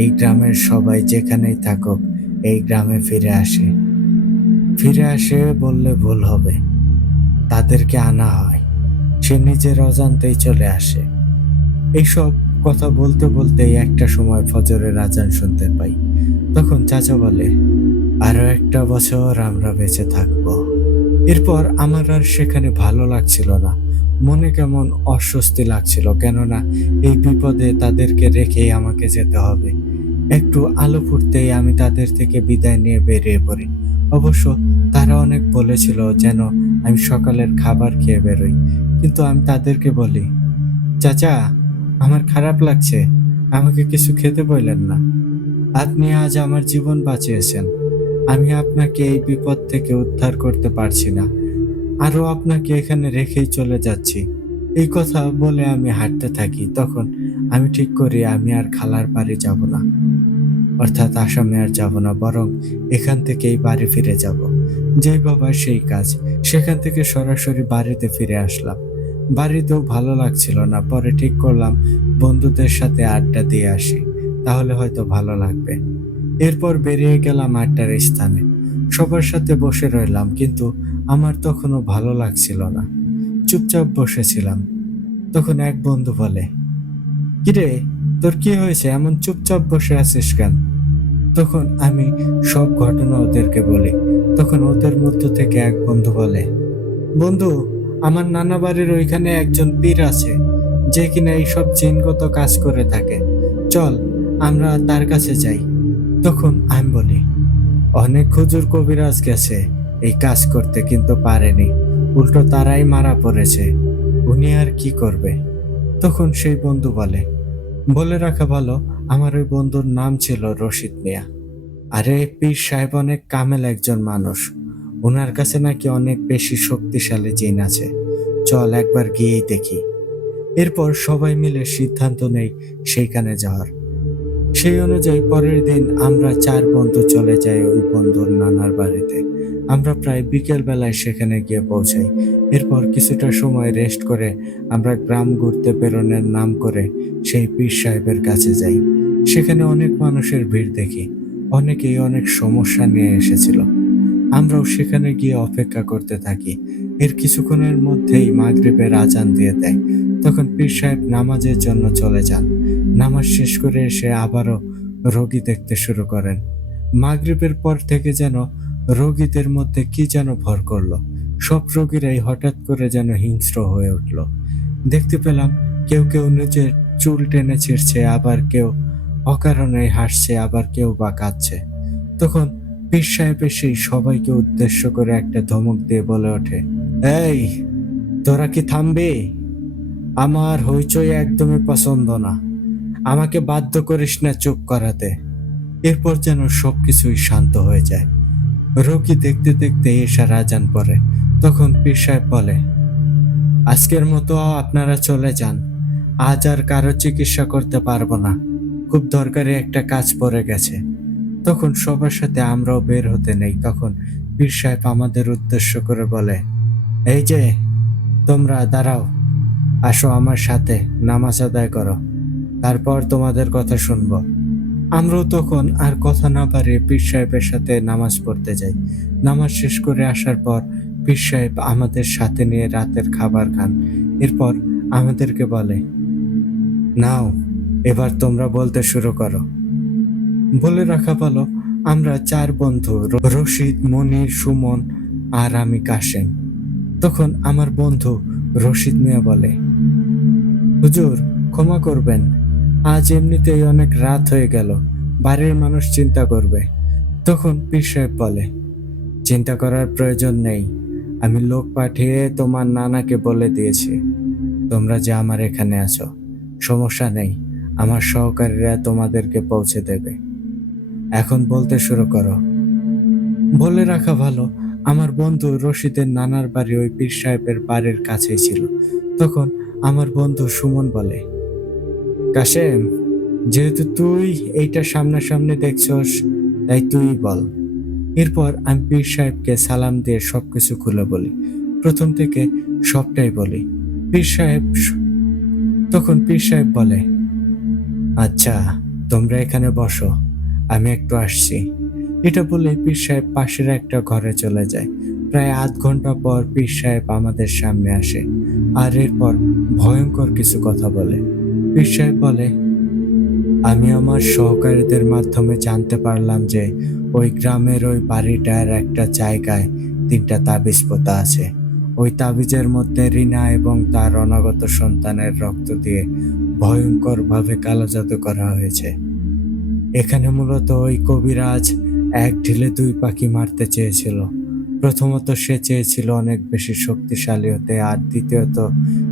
এই গ্রামের সবাই যেখানেই থাকুক এই গ্রামে ফিরে আসে। ফিরে আসে বললে ভুল হবে, তাদেরকে আনা হয়। সে নিজের অজান্তেই চলে আসে। এইসব কথা বলতে বলতেই একটা সময় ফজরের আজান শুনতে পাই। তখন চাচা বলে, আরো একটা বছর আমরা বেঁচে থাকবো। এরপর আমার আর সেখানে ভালো লাগছিল না। মনে কেমন অস্বস্তি লাগছিল, কেননা এই বিপদে তাদেরকে রেখেই আমাকে যেতে হবে। একটু আলো ফুটতেই আমি তাদের থেকে বিদায় নিয়ে বেরিয়ে পড়ি। অবশ্য তারা অনেক বলেছিল যেন আমি সকালের খাবার খেয়ে বেরোই, কিন্তু আমি তাদেরকে বলি, চাচা আমার খারাপ লাগছে, আমাকে কিছু খেতে বললেন না। আপনি আজ আমার জীবন বাঁচিয়েছেন, আমি আপনাকে এই বিপদ থেকে উদ্ধার করতে পারছি না, আরো আপনাকে এখানে রেখেই চলে যাচ্ছি। এই কথা বলে আমি হাঁটতে থাকি। তখন আমি ঠিক করি আমি আর খালার বাড়ি যাব না, অর্থাৎ আসামে আর যাব না, বরং এখান থেকেই বাড়ি ফিরে যাব। যেই বাবা সেই কাজ। সেখান থেকে সরাসরি বাড়িতে ফিরে আসলাম। বাড়িতেও ভালো লাগছিল না। পরে ঠিক করলাম বন্ধুদের সাথে আড্ডা দিয়ে আসি, তাহলে হয়তো ভালো লাগবে। এরপর বেরিয়ে গেলাম আড্ডার স্থানে। সবার সাথে বসে রইলাম, কিন্তু আমার তখনও ভালো লাগছিল না। চুপচাপ বসেছিলাম। তখন এক বন্ধু বলে, কিরে তোর কি হয়েছে, এমন চুপচাপ বসে আছিস কেন? তখন আমি সব ঘটনা ওদেরকে বলি। তখন ওদের মধ্য থেকে এক বন্ধু বলে, বন্ধু, আমার নানা বাড়ির ওইখানে একজন পীর আছে, যে কিনা এইসব জিনগত কাজ করে থাকে। চল আমরা তার কাছে যাই। তখন আমি বলি, অনেক হুজুর কবিরাজ গেছে এই কাজ করতে, কিন্তু পারেনি, উল্টো তারাই মারা পড়েছে। উনি আর কি করবে? তখন সেই বন্ধু বলে রাখা ভালো, আমার ওই বন্ধুর নাম ছিল রশিদ মিয়া। আরে পীর সাহেব অনেক কামেল একজন মানুষ, ওনার কাছে নাকি অনেক বেশি শক্তিশালী জিন আছে, চল একবার গিয়েই দেখি। এরপর সবাই মিলে সিদ্ধান্ত নেই সেইখানে যাওয়ার। সেই অনুযায়ী পরের দিন আমরা 4 বন্ধু চলে যাই ওই বন্ধুর নানার বাড়িতে। আমরা প্রায় বিকেল বেলায় সেখানে গিয়ে পৌঁছাই। এরপর কিছুটা সময় রেস্ট করে আমরা গ্রাম ঘুরতে বেরোনোর নাম করে সেই পীর সাহেবের কাছে যাই। সেখানে অনেক মানুষের ভিড় দেখি, অনেকেই অনেক সমস্যা নিয়ে এসেছিল। আমরাও সেখানে গিয়ে অপেক্ষা করতে থাকি। এর কিছুক্ষণের মধ্যেই মাগরিবের আজান দিয়ে দেয়। তখন পীর সাহেব নামাজের জন্য চলে যান। নামাজ শেষ করে এসে আবারও রোগী দেখতে শুরু করেন। মাগরিবের পর থেকে যেন রোগীদের মধ্যে কি যেন ভর করলো। সব রোগীরাই হঠাৎ করে যেন হিংস্র হয়ে উঠল। দেখতে পেলাম কেউ কেউ নিজের চুল টেনে ছিঁড়ছে, আবার কেউ অকারণে হাসছে, আবার কেউ বা কাঁদছে। তখন পীর সাহেব সেই সবাইকে উদ্দেশ্য করে একটা ধমক দিয়ে বলে ওঠে, এই তোরা কি থামবে? আমার হইচই একদমই পছন্দ না, আমাকে বাধ্য করিস না চুপ করাতে। এরপর যেন সবকিছুই শান্ত হয়ে যায়। রোগী দেখতে দেখতে এশার আজান পড়ে। তখন পীর সাহেব বলে, আজকের মতো আপনারা চলে যান, আজ আর কারো চিকিৎসা করতে পারবো না, খুব দরকারি একটা কাজ পড়ে গেছে। তখন সবার সাথে আমরাও বের হতে নেই। তখন পীর সাহেব আমাদের উদ্দেশ্য করে বলে, এই যে তোমরা দাঁড়াও, আসো আমার সাথে নামাজ আদায় করো, তারপর তোমাদের কথা শুনবো। আমরাও তখন আর কথা না বাড়িয়ে পীর সাহেবের সাথে নামাজ পড়তে যাই। নামাজ শেষ করে আসার পর পীর সাহেব আমাদের সাথে নিয়ে রাতের খাবার খান। এরপর আমাদেরকে বলে, নাও এবার তোমরা বলতে শুরু করো। বলে রাখা ভালো, আমরা 4 বন্ধু রশিদ, মনির, সুমন আর আমি কাশেম। তখন আমার বন্ধু রশিদ মিয়া বলে, হুজুর ক্ষমা করবেন, আজ এমনিতেই অনেক রাত হয়ে গেল, বাড়ির মানুষ চিন্তা করবে। তখন পীর সাহেব বলে, চিন্তা করার প্রয়োজন নেই, আমি লোক পাঠিয়ে তোমার নানাকে বলে দিয়েছি তোমরা যে আমার এখানে আছো। সমস্যা নেই, আমার সহকারীরা তোমাদেরকে পৌঁছে দেবে। এখন বলতে শুরু করো। বলে রাখা ভালো, আমার বন্ধু রশিদের নানার বাড়ি ওই পীর সাহেবের বাড়ির কাছেই ছিল। তখন আমার বন্ধু সুমন বলে, কাশেম, যেহেতু তুই এইটা সামনাসামনি দেখছস, তাই তুই বল। এরপর আমি পীর সাহেবকে সালাম দিয়ে সবকিছু খুলে বলি, প্রথম থেকে সবটাই বলি। তখন পীর সাহেব বলে, আচ্ছা তোমরা এখানে বসো, আমি একটু আসছি। এটা বলে পীর সাহেব পাশের একটা ঘরে চলে যায়। প্রায় আধ ঘন্টা পর পীর সাহেব আমাদের সামনে আসে আর এরপর ভয়ঙ্কর কিছু কথা বলে। পীর সাহেব বলে, আমি আমার সহকারীদের মাধ্যমে জানতে পারলাম যে ওই গ্রামের ওই বাড়িটার একটা জায়গায় 3টা তাবিজ পোতা আছে। ওই তাবিজের মধ্যে রিনা এবং তার অনাগত সন্তানের রক্ত দিয়ে ভয়ঙ্করভাবে কালো জাদু করা হয়েছে। এখানে মূলত ওই কবিরাজ এক ঢিলে 2 পাখি মারতে চেয়েছিল। প্রথমত সে চেয়েছিল অনেক বেশি শক্তিশালী হতে, আর দ্বিতীয়ত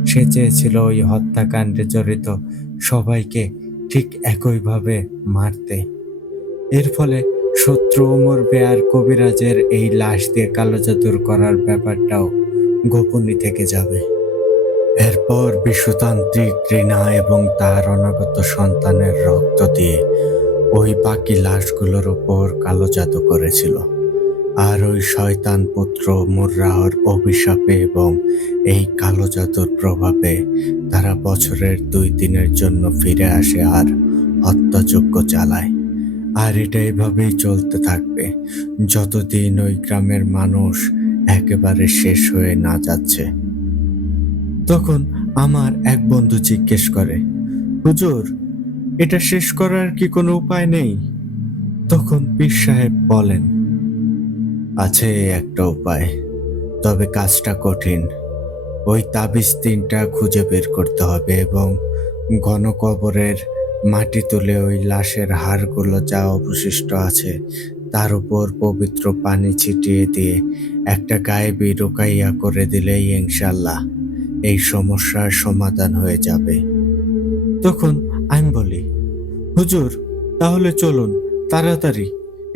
সে চেয়েছিল ওই হত্যাকাণ্ডে জড়িত সবাইকে ঠিক একইভাবে মারতে। এর ফলে শত্রুও মরবে আর কবিরাজের এই লাশ দিয়ে কালো জাদুর করার ব্যাপারটাও গোপনই থেকে যাবে। এরপর বিশ্বতান্ত্রিক রিনা এবং তার অনাগত সন্তানের রক্ত দিয়ে ওই বাকি লাশগুলোর ওপর কালো জাদু করেছিল। আর ওই শয়তান পুত্র মুর্রাহর অভিশাপে এবং এই কালো জাদুর প্রভাবে তারা বছরের 2 দিনের জন্য ফিরে আসে আর হত্যাযজ্ঞ চালায়। আর এটা এভাবেই চলতে থাকবে যতদিন ওই গ্রামের মানুষ একেবারে শেষ হয়ে না যাচ্ছে। তখন আমার এক বন্ধু জিজ্ঞেস করে, হুজুর, এটা শেষ করার কি কোনো উপায় নেই? তখন পীর সাহেব বলেন, আছে একটা উপায়, তবে কাজটা কঠিন। ওই তাবিজ 3টা খুঁজে বের করতে হবে এবং গণকবরের মাটি তুলে ওই লাশের হাড়গুলো যা অবশিষ্ট আছে তার উপর পবিত্র পানি ছিটিয়ে দিয়ে একটা গায়েবী রুকাইয়া করে দিলেই ইনশাল্লাহ এই সমস্যার সমাধান হয়ে যাবে। তখন আমি বলি, হুজুর, তাহলে চলুন তাড়াতাড়ি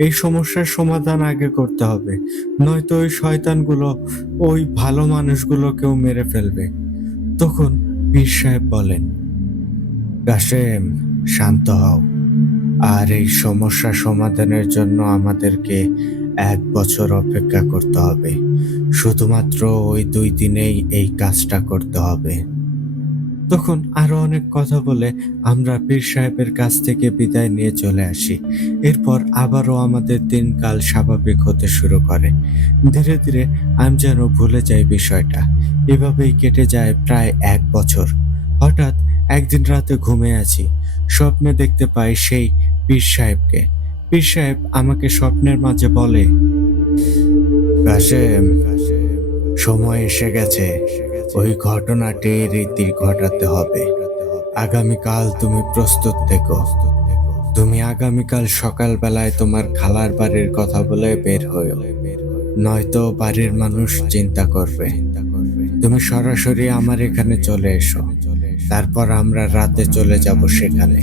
এই সমস্যার সমাধান আগে করতে হবে, নয়তো ওই শয়তানগুলো ওই ভালো মানুষগুলোকেও মেরে ফেলবে। তখন পীর সাহেব বলেন, কাশেম, শান্ত হও। আর এই সমস্যা সমাধানের জন্য আমাদেরকে 1 বছর অপেক্ষা করতে হবে। শুধুমাত্র ওই 2 দিনেই এই কাজটা করতে হবে। তখন আরো অনেক কথা বলে আমরা পীর সাহেবের কাছ থেকে বিদায় নিয়ে চলে আসি। এরপর আবারও আমাদের দিনকাল স্বাভাবিক হতে শুরু করে। ধীরে ধীরে আমি যেন ভুলে যাই বিষয়টা। এভাবেই কেটে যায় প্রায় 1 বছর। হঠাৎ একদিন রাতে ঘুমিয়ে আছি, স্বপ্নে দেখতে পাই সেই পীর সাহেবকে। পীর সাহেব আমাকে স্বপ্নের মাঝে বলে, কাশেম, সময় এসে গেছে, ওই ঘটনাটির রীতি ঘটাতে হবে। আগামীকাল তুমি প্রস্তুত থেকো। তুমি আগামীকাল সকালবেলায় তোমার খালার বাড়ির কথা বলে বের হও, নয়তো বাড়ির মানুষ চিন্তা করবে। তুমি সরাসরি আমার এখানে চলে এসো, তারপর আমরা রাতে চলে যাব সেখানে।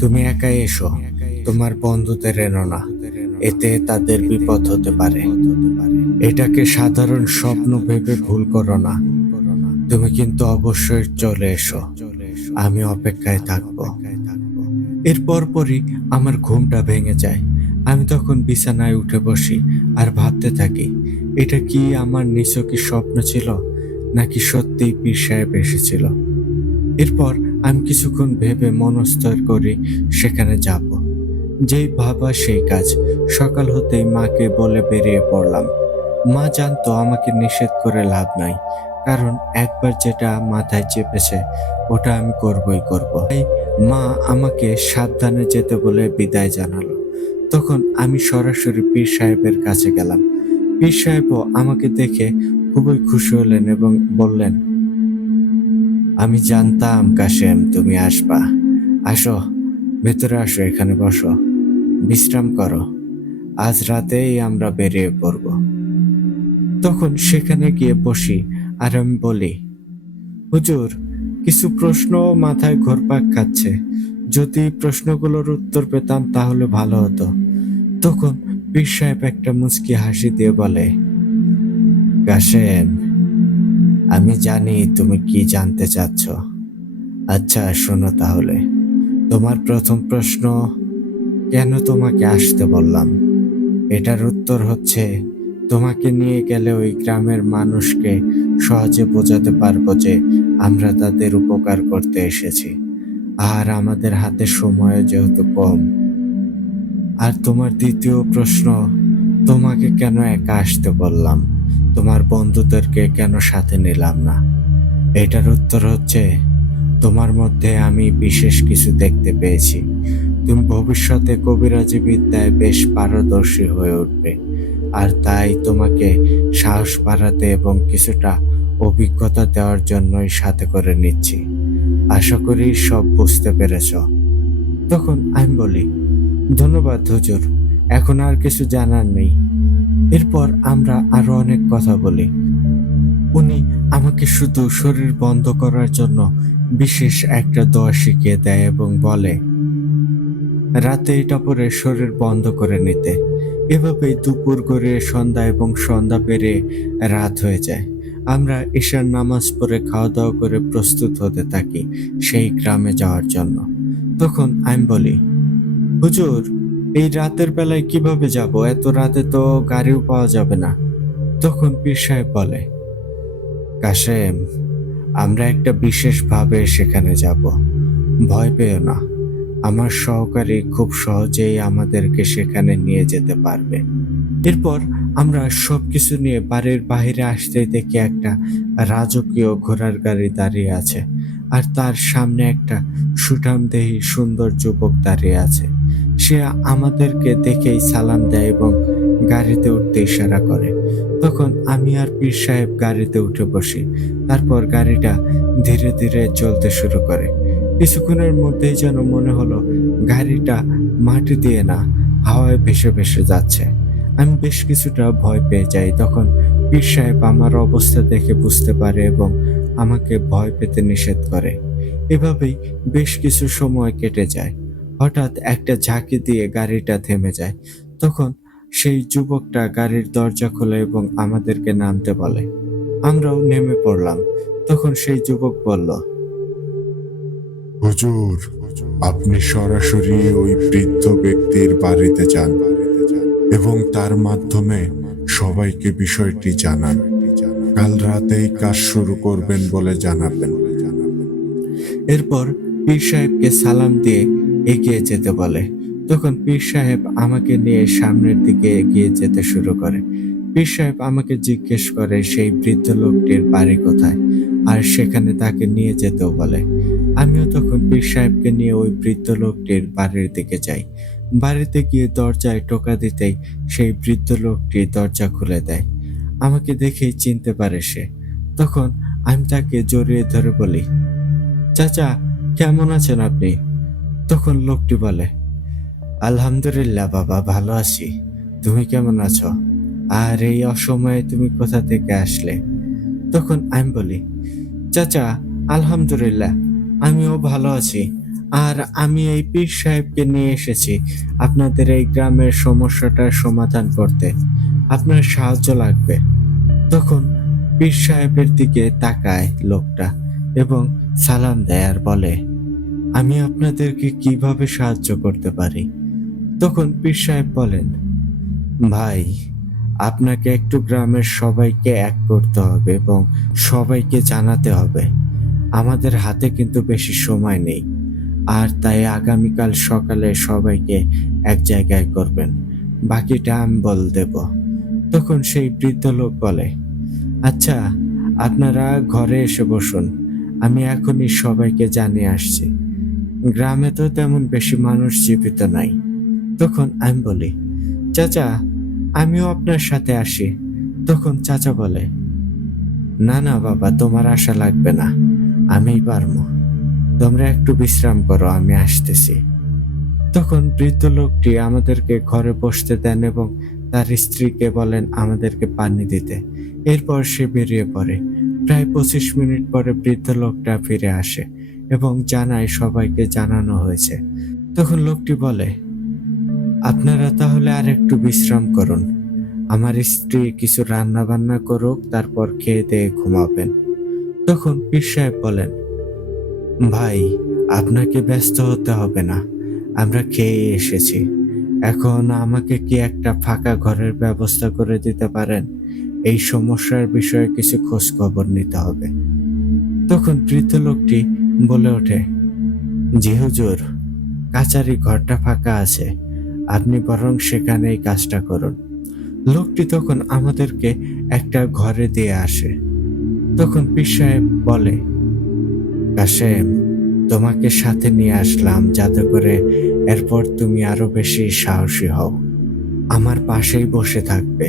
তুমি একাই এসো, তোমার বন্ধুদের এনো না, এতে তাদের বিপদ হতে পারে। এটাকে সাধারণ স্বপ্ন ভেবে ভুল করো না। তুমি কিন্তু অবশ্যই চলে এসো, আমি অপেক্ষায় থাকবো। এর পরপরই আমার ঘুমটা ভেঙে যায়। আমি তখন বিছানায় উঠে বসি আর ভাবতে থাকি, এটা কি আমার নিছকই স্বপ্ন ছিল, নাকি সত্যিই পীর সাহেব এসেছিল। এরপর আমি কিছুক্ষণ ভেবে মনস্থির করি সেখানে যাব। যেই ভাবা সেই কাজ। সকাল হতেই মাকে বলে বেরিয়ে পড়লাম। মা জানতো আমাকে নিষেধ করে লাভ নাই, কারণ একবার যেটা মাথায় চেপেছে ওটা আমি করবই করব। তাই মা আমাকে সাবধানে যেতে বলে বিদায় জানালো। তখন আমি সরাসরি পীর সাহেবের কাছে গেলাম। পীর সাহেবও আমাকে দেখে খুবই খুশি হলেন এবং বললেন, আমি জানতাম কাশেম তুমি আসবা। আসো, ভেতরে আসো, এখানে বসো, বিশ্রাম করো। আজ রাতেই আমরা বেরিয়ে পড়ব। তখন সেখানে গিয়ে বসি আর আমি বলি, হুজুর, কিছু প্রশ্ন মাথায় ঘুরপাক খাচ্ছে। যদি প্রশ্নগুলোর উত্তর পেতাম তাহলে ভালো হতো। তখন পীর সাহেব একটা মুচকি হাসি দিয়ে বলে, কাশেম, আমি জানি তুমি কি জানতে চাচ্ছ। আচ্ছা শোনো তাহলে, তোমার প্রথম প্রশ্ন, কেন তোমাকে আসতে বললাম? এটার উত্তর হচ্ছে, তোমাকে নিয়ে গেলে ওই গ্রামের মানুষকে সহজে বোঝাতে পারবো যে আমরা তাদের উপকার করতে এসেছি, আর আমাদের হাতে সময় যেহেতু কম। আর তোমার দ্বিতীয় প্রশ্ন, তোমাকে কেন একা আসতে বললাম, তোমার বন্ধুদেরকে কেন সাথে নিলাম না? এটার উত্তর হচ্ছে, তোমার মধ্যে আমি বিশেষ কিছু দেখতে পেয়েছি। তুমি ভবিষ্যতে কবিরাজি বিদ্যায় বেশ পারদর্শী হয়ে উঠবে, আর তাই তোমাকে সাহস বাড়াতে এবং কিছুটা অভিজ্ঞতা দেওয়ার জন্যই সাথে করে নিচ্ছি। আশা করি সব বুঝতে পেরেছ। তখন আমি বলি, ধন্যবাদ হুজুর, এখন আর কিছু জানার নেই। এরপর আমরা আরো অনেক কথা বলি। উনি আমাকে শুধু শরীর বন্ধ করার জন্য বিশেষ একটা দোয়া শিখিয়ে দেয় এবং বলে, রাতে এটা পরে শরীর বন্ধ করে নিতে। এভাবেই দুপুর গড়িয়ে সন্ধ্যা এবং সন্ধ্যা পেরিয়ে রাত হয়ে যায়। আমরা ঈশার নামাজ পড়ে খাওয়া দাওয়া করে প্রস্তুত হতে থাকি সেই গ্রামে যাওয়ার জন্য। তখন আমি বলি, হুজুর, এই রাতের বেলায় কিভাবে যাব? এত রাতে তো গাড়িও পাওয়া যাবে না। তখন পীর সাহেব বলে, কাশেম, আমরা একটা বিশেষভাবে সেখানে যাব, ভয় পেও না। আমার সহকারী খুব সহজেই আমাদেরকে সেখানে নিয়ে যেতে পারবে। এরপর আমরা সবকিছু নিয়ে বাড়ির বাইরে আসতেই দেখি একটা রাজকীয় ঘোড়ার গাড়ি দাঁড়িয়ে আছে, আর তার সামনে একটা সুঠামদেহী সুন্দর যুবক দাঁড়িয়ে আছে। সে আমাদেরকে দেখেই সালাম দেয় এবং গাড়িতে উঠতে ইশারা করে। তখন আমি আর পীর সাহেব গাড়িতে উঠে বসি। তারপর গাড়িটা ধীরে ধীরে চলতে শুরু করে। কিছুক্ষণের মধ্যেই যেন মনে হলো গাড়িটা মাটি দিয়ে না, হাওয়ায় ভেসে ভেসে যাচ্ছে। আমি বেশ কিছুটা ভয় পেয়ে যাই। তখন পীর সাহেব আমার অবস্থা দেখে বুঝতে পারে এবং আমাকে ভয় পেতে নিষেধ করে। এভাবেই বেশ কিছু সময় কেটে যায়। হঠাৎ একটা ঝাঁকি দিয়ে গাড়িটা থেমে যায়। তখন সেই যুবকটা গাড়ির দরজা খোলে এবং আমাদেরকে নামতে বলে। আমরাও নেমে পড়লাম। তখন সেই যুবক বলল, হুজুর, আপনি সরাসরি ওই বৃদ্ধ ব্যক্তির বাড়িতে যান এবং তার মাধ্যমে সবাইকে বিষয়টি জানান। কাল রাতেই কাজ শুরু করবেন বলে জানাবেন। এরপর পীর সাহেবকে সালাম দিয়ে এগিয়ে যেতে বলে। তখন পীর সাহেব আমাকে নিয়ে সামনের দিকে এগিয়ে যেতে শুরু করে। পীর সাহেব আমাকে জিজ্ঞেস করে সেই বৃদ্ধ লোকটির বাড়ি কোথায়, আর সেখানে তাকে নিয়ে যেতেও বলে। আমিও তখন পীর সাহেবকে নিয়ে ওই বৃদ্ধ লোকটির বাড়ির দিকে যাই। বাড়িতে গিয়ে দরজায় টোকা দিতেই সেই বৃদ্ধ লোকটি দরজা খুলে দেয়। আমাকে দেখেই চিনতে পারে সে। তখন আমি তাকে জড়িয়ে ধরে বলি, চাচা, কেমন আছেন আপনি? তখন লোকটি বলে, আলহামদুলিল্লাহ বাবা, ভালো আছি। তুমি কেমন আছো? আর এই অসময়ে তুমি কোথা থেকে আসলে? তখন আমি বলি, চাচা, আলহামদুলিল্লাহ, আমিও ভালো আছি। আর আমি এই পীর সাহেবকে নিয়ে এসেছি আপনাদের এই গ্রামের সমস্যাটার সমাধান করতে। আপনার সাহায্য লাগবে। তখন পীর সাহেবের দিকে তাকায় লোকটা এবং সালাম দেয় আর বলে, আমি আপনাদেরকে কিভাবে সাহায্য করতে পারি? তখন পীর সাহেব বলেন, ভাই, আপনাকে একটু গ্রামের সবাইকে এক করতে হবে এবং সবাইকে জানাতে হবে। আমাদের হাতে কিন্তু বেশি সময় নেই। আর তাই আগামীকাল সকালে সবাইকে এক জায়গায় করবেন। বাকিটা আমি বলে দেব। তখন সেই বৃদ্ধ লোক বলে, আচ্ছা, আপনারা ঘরে এসে বসুন। আমি এখনই সবাইকে জানিয়ে আসছি। গ্রামে তো তেমন বেশি মানুষ জীবিত নাই। তখন আমি বলি, চাচা, আমিও আপনার সাথে আসি। তখন চাচা বলে, না না বাবা, তোমার আশা লাগবে না, আমিই পারবো। তোমরা একটু বিশ্রাম করো, আমি আসতেছি। তখন বৃদ্ধ লোকটি আমাদেরকে ঘরে বসতে দেন এবং তার স্ত্রীকে বলেন আমাদেরকে পানি দিতে। এরপর সে বেরিয়ে পড়ে। প্রায় 25 মিনিট পরে বৃদ্ধ লোকটা ফিরে আসে এবং জানায় সবাইকে জানানো হয়েছে। তখন লোকটি বলে, আপনারা তাহলে আর একটু বিশ্রাম করুন। আমার স্ত্রী কিছু রান্না বান্না করুক, তারপর খেয়ে দিয়ে ঘুমাবেন। তখন পীর সাহেব বলেন, ভাই, আপনাকে ব্যস্ত হতে হবে না, আমরা খেয়ে এসেছি। এখন আমাকে কি একটা ফাঁকা ঘরের ব্যবস্থা করে দিতে পারেন? এই সমস্যার বিষয়ে কিছু খোঁজ খবর নিতে হবে। তখন বৃদ্ধ লোকটি বলে ওঠে, জি হুজুর, কাচারি ঘরটা ফাঁকা আছে, আপনি বরং সেখানেই কাজটা করুন। লোকটি তখন আমাদেরকে একটা ঘরে দিয়ে আসে। তখন পীর সাহেব বলে, কাশেম, তোমাকে সাথে নিয়ে আসলাম যাতে করে এরপর তুমি আরো বেশি সাহসী হও। আমার পাশেই বসে থাকবে।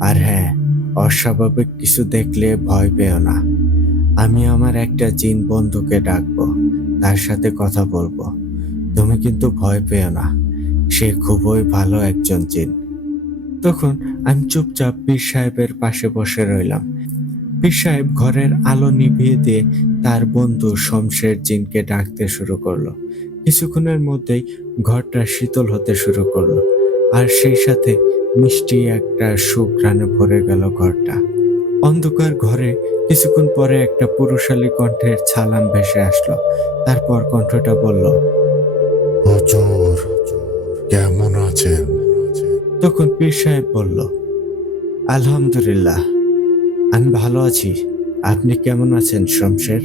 আর হ্যাঁ, অস্বাভাবিক কিছু দেখলে ভয় পেও না। আমি আমার একটা জিন বন্ধুকে ডাকবো, তার সাথে কথা বলবো। তুমি কিন্তু ভয় পেও না, সে খুবই ভালো একজন জিন। তখন আমি চুপচাপ পীর সাহেবের পাশে বসে রইলাম। পীর সাহেব ঘরের আলো নিভিয়ে দিয়ে তার বন্ধু শমশের জিনকে ডাকতে শুরু করলো। কিছুক্ষণের মধ্যেই ঘরটা শীতল হতে শুরু করলো, আর সেই সাথে মিষ্টি একটা সুঘ্রাণে ভরে গেল ঘরটা। অন্ধকার ঘরে কিছুক্ষণ পরে একটা পুরুষালী কণ্ঠের ছালাম ভেসে আসলো। তারপর কণ্ঠটা বলল, হুজুর, কেমন আছেন? তখন পীর সাহেব বলল, আলহামদুলিল্লাহ, আমি ভালো আছি। আপনি কেমন আছেন শমশের?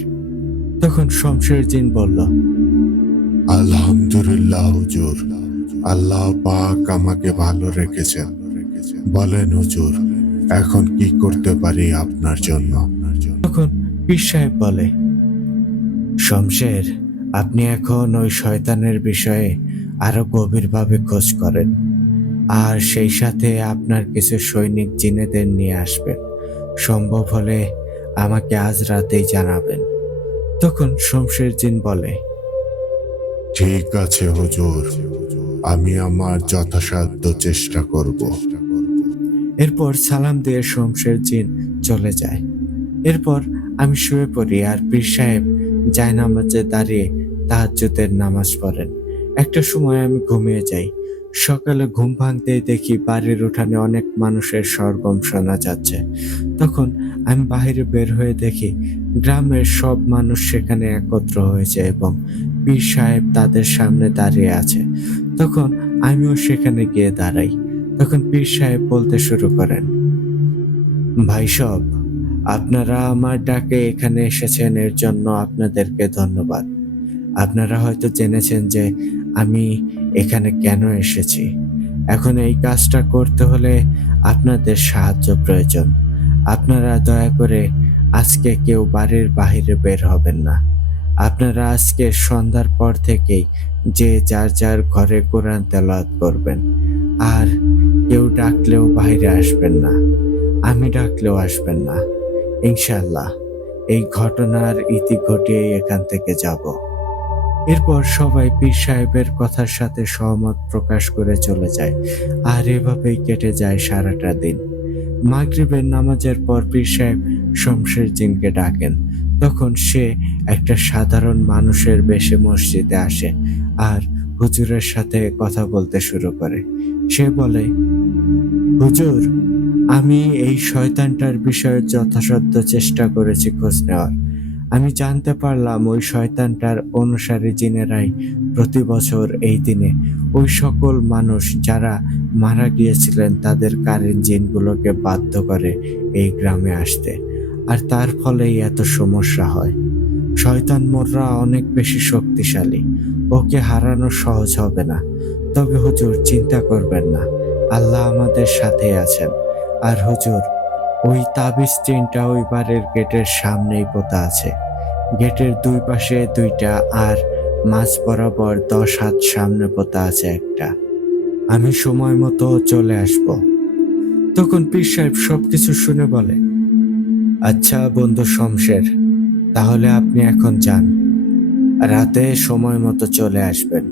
তখন শমশের জিন বলল, আলহামদুলিল্লাহ হুজুর, আল্লাহ পাক আমাকে ভালো রেখেছেন। বলেন হুজুর, এখন কি করতে পারি আপনার জন্য? তখন পীর সাহেব বলে, শমশের, আপনি এখন ওই শয়তানের বিষয়ে আরো গভীরভাবে খোঁজ করেন, আর সেই সাথে আপনার কিছু সৈনিক জিনেদের নিয়ে আসবেন। সম্ভব হলে আমাকে আজ রাতেই জানাবেন। তখন শমশের জিন বলে, ঠিক আছে হুজুর, আমি আমার যথাসাধ্য চেষ্টা করব। এরপর সালাম দিয়ে শমশের জিন চলে যায়। এরপর আমি শুয়ে পড়ি আর পীর সাহেব জায়নামাজে দাঁড়িয়ে তাহাজ্জুদের নামাজ পড়েন। একটা সময় আমি ঘুমিয়ে যাই। সকালে ঘুম ভাঙতেই দেখি বাড়ির উঠানে অনেক মানুষের সরগম শোনা যাচ্ছে। তখন আমি বাইরে বের হয়ে দেখি গ্রামের সব মানুষ সেখানে একত্র হয়েছে এবং পীর সাহেব তাদের সামনে দাঁড়িয়ে আছে। তখন আমিও সেখানে গিয়ে দাঁড়াই। তখন পীর সাহেব বলতে শুরু করেন, ভাই সব, আপনারা আমার ডাকে এখানে এসেছেন, এর জন্য আপনাদেরকে ধন্যবাদ। আপনারা হয়তো জেনেছেন যে আমি এখানে কেন এসেছি। এখন এই কাজটা করতে হলে আপনাদের সাহায্য প্রয়োজন। আপনারা দয়া করে আজকে কেউ বাড়ির বাহিরে বের হবেন না। আপনারা আজকে সন্ধ্যার পর থেকেই যে যার যার ঘরে কোরআন তেলাওয়াত করবেন। আর কেউ ডাকলেও বাইরে আসবেন না। আমি ডাকলেও আসবেন না। ইনশাআল্লাহ এই ঘটনার ইতি ঘটিয়েই এখান থেকে যাব। এরপর সবাই পীর সাহেবের কথার সাথে সহমত প্রকাশ করে চলে যায়। আর এভাবেই কেটে যায় সারাটা দিন। মাগরিবের নামাজের পর পীর সাহেব শমশের জিনকে ডাকেন। তখন সে একটা সাধারণ মানুষের বেশে মসজিদে আসে আর হুজুরের সাথে কথা বলতে শুরু করে। সে বলে, হুজুর, আমি এই শয়তানটার বিষয়ে যথাসাধ্য চেষ্টা করেছি খোঁজ নেওয়ার। আমি জানতে পারলাম ওই শয়তানটার অনুসারী জিনেরাই প্রতি বছর এই দিনে ওই সকল মানুষ যারা মারা গিয়েছিলেন তাদের কারেন্ট জিনগুলোকে বাধ্য করে এই গ্রামে আসতে। আর তার ফলেই এত সমস্যা হয়। শয়তান মোররা অনেক বেশি শক্তিশালী। ওকে হারানো সহজ হবে না। তবে হুজুর চিন্তা করবেন না, আল্লাহ আমাদের সাথে আছেন। আর হুজুর, ওই তাবিজ চিহ্নটা ওই বাড়ির গেটের সামনেই পোতা আছে। গেটের দুই পাশে দুইটা আর মাঝ বরাবর 10 হাত সামনে পোতা আছে একটা। আমি সময় মতো চলে আসব। তখন পীর সাহেব সবকিছু শুনে বলে, আচ্ছা বন্ধু শমশের, তাহলে আপনি এখন যান, রাতে সময় মতো চলে আসবেন।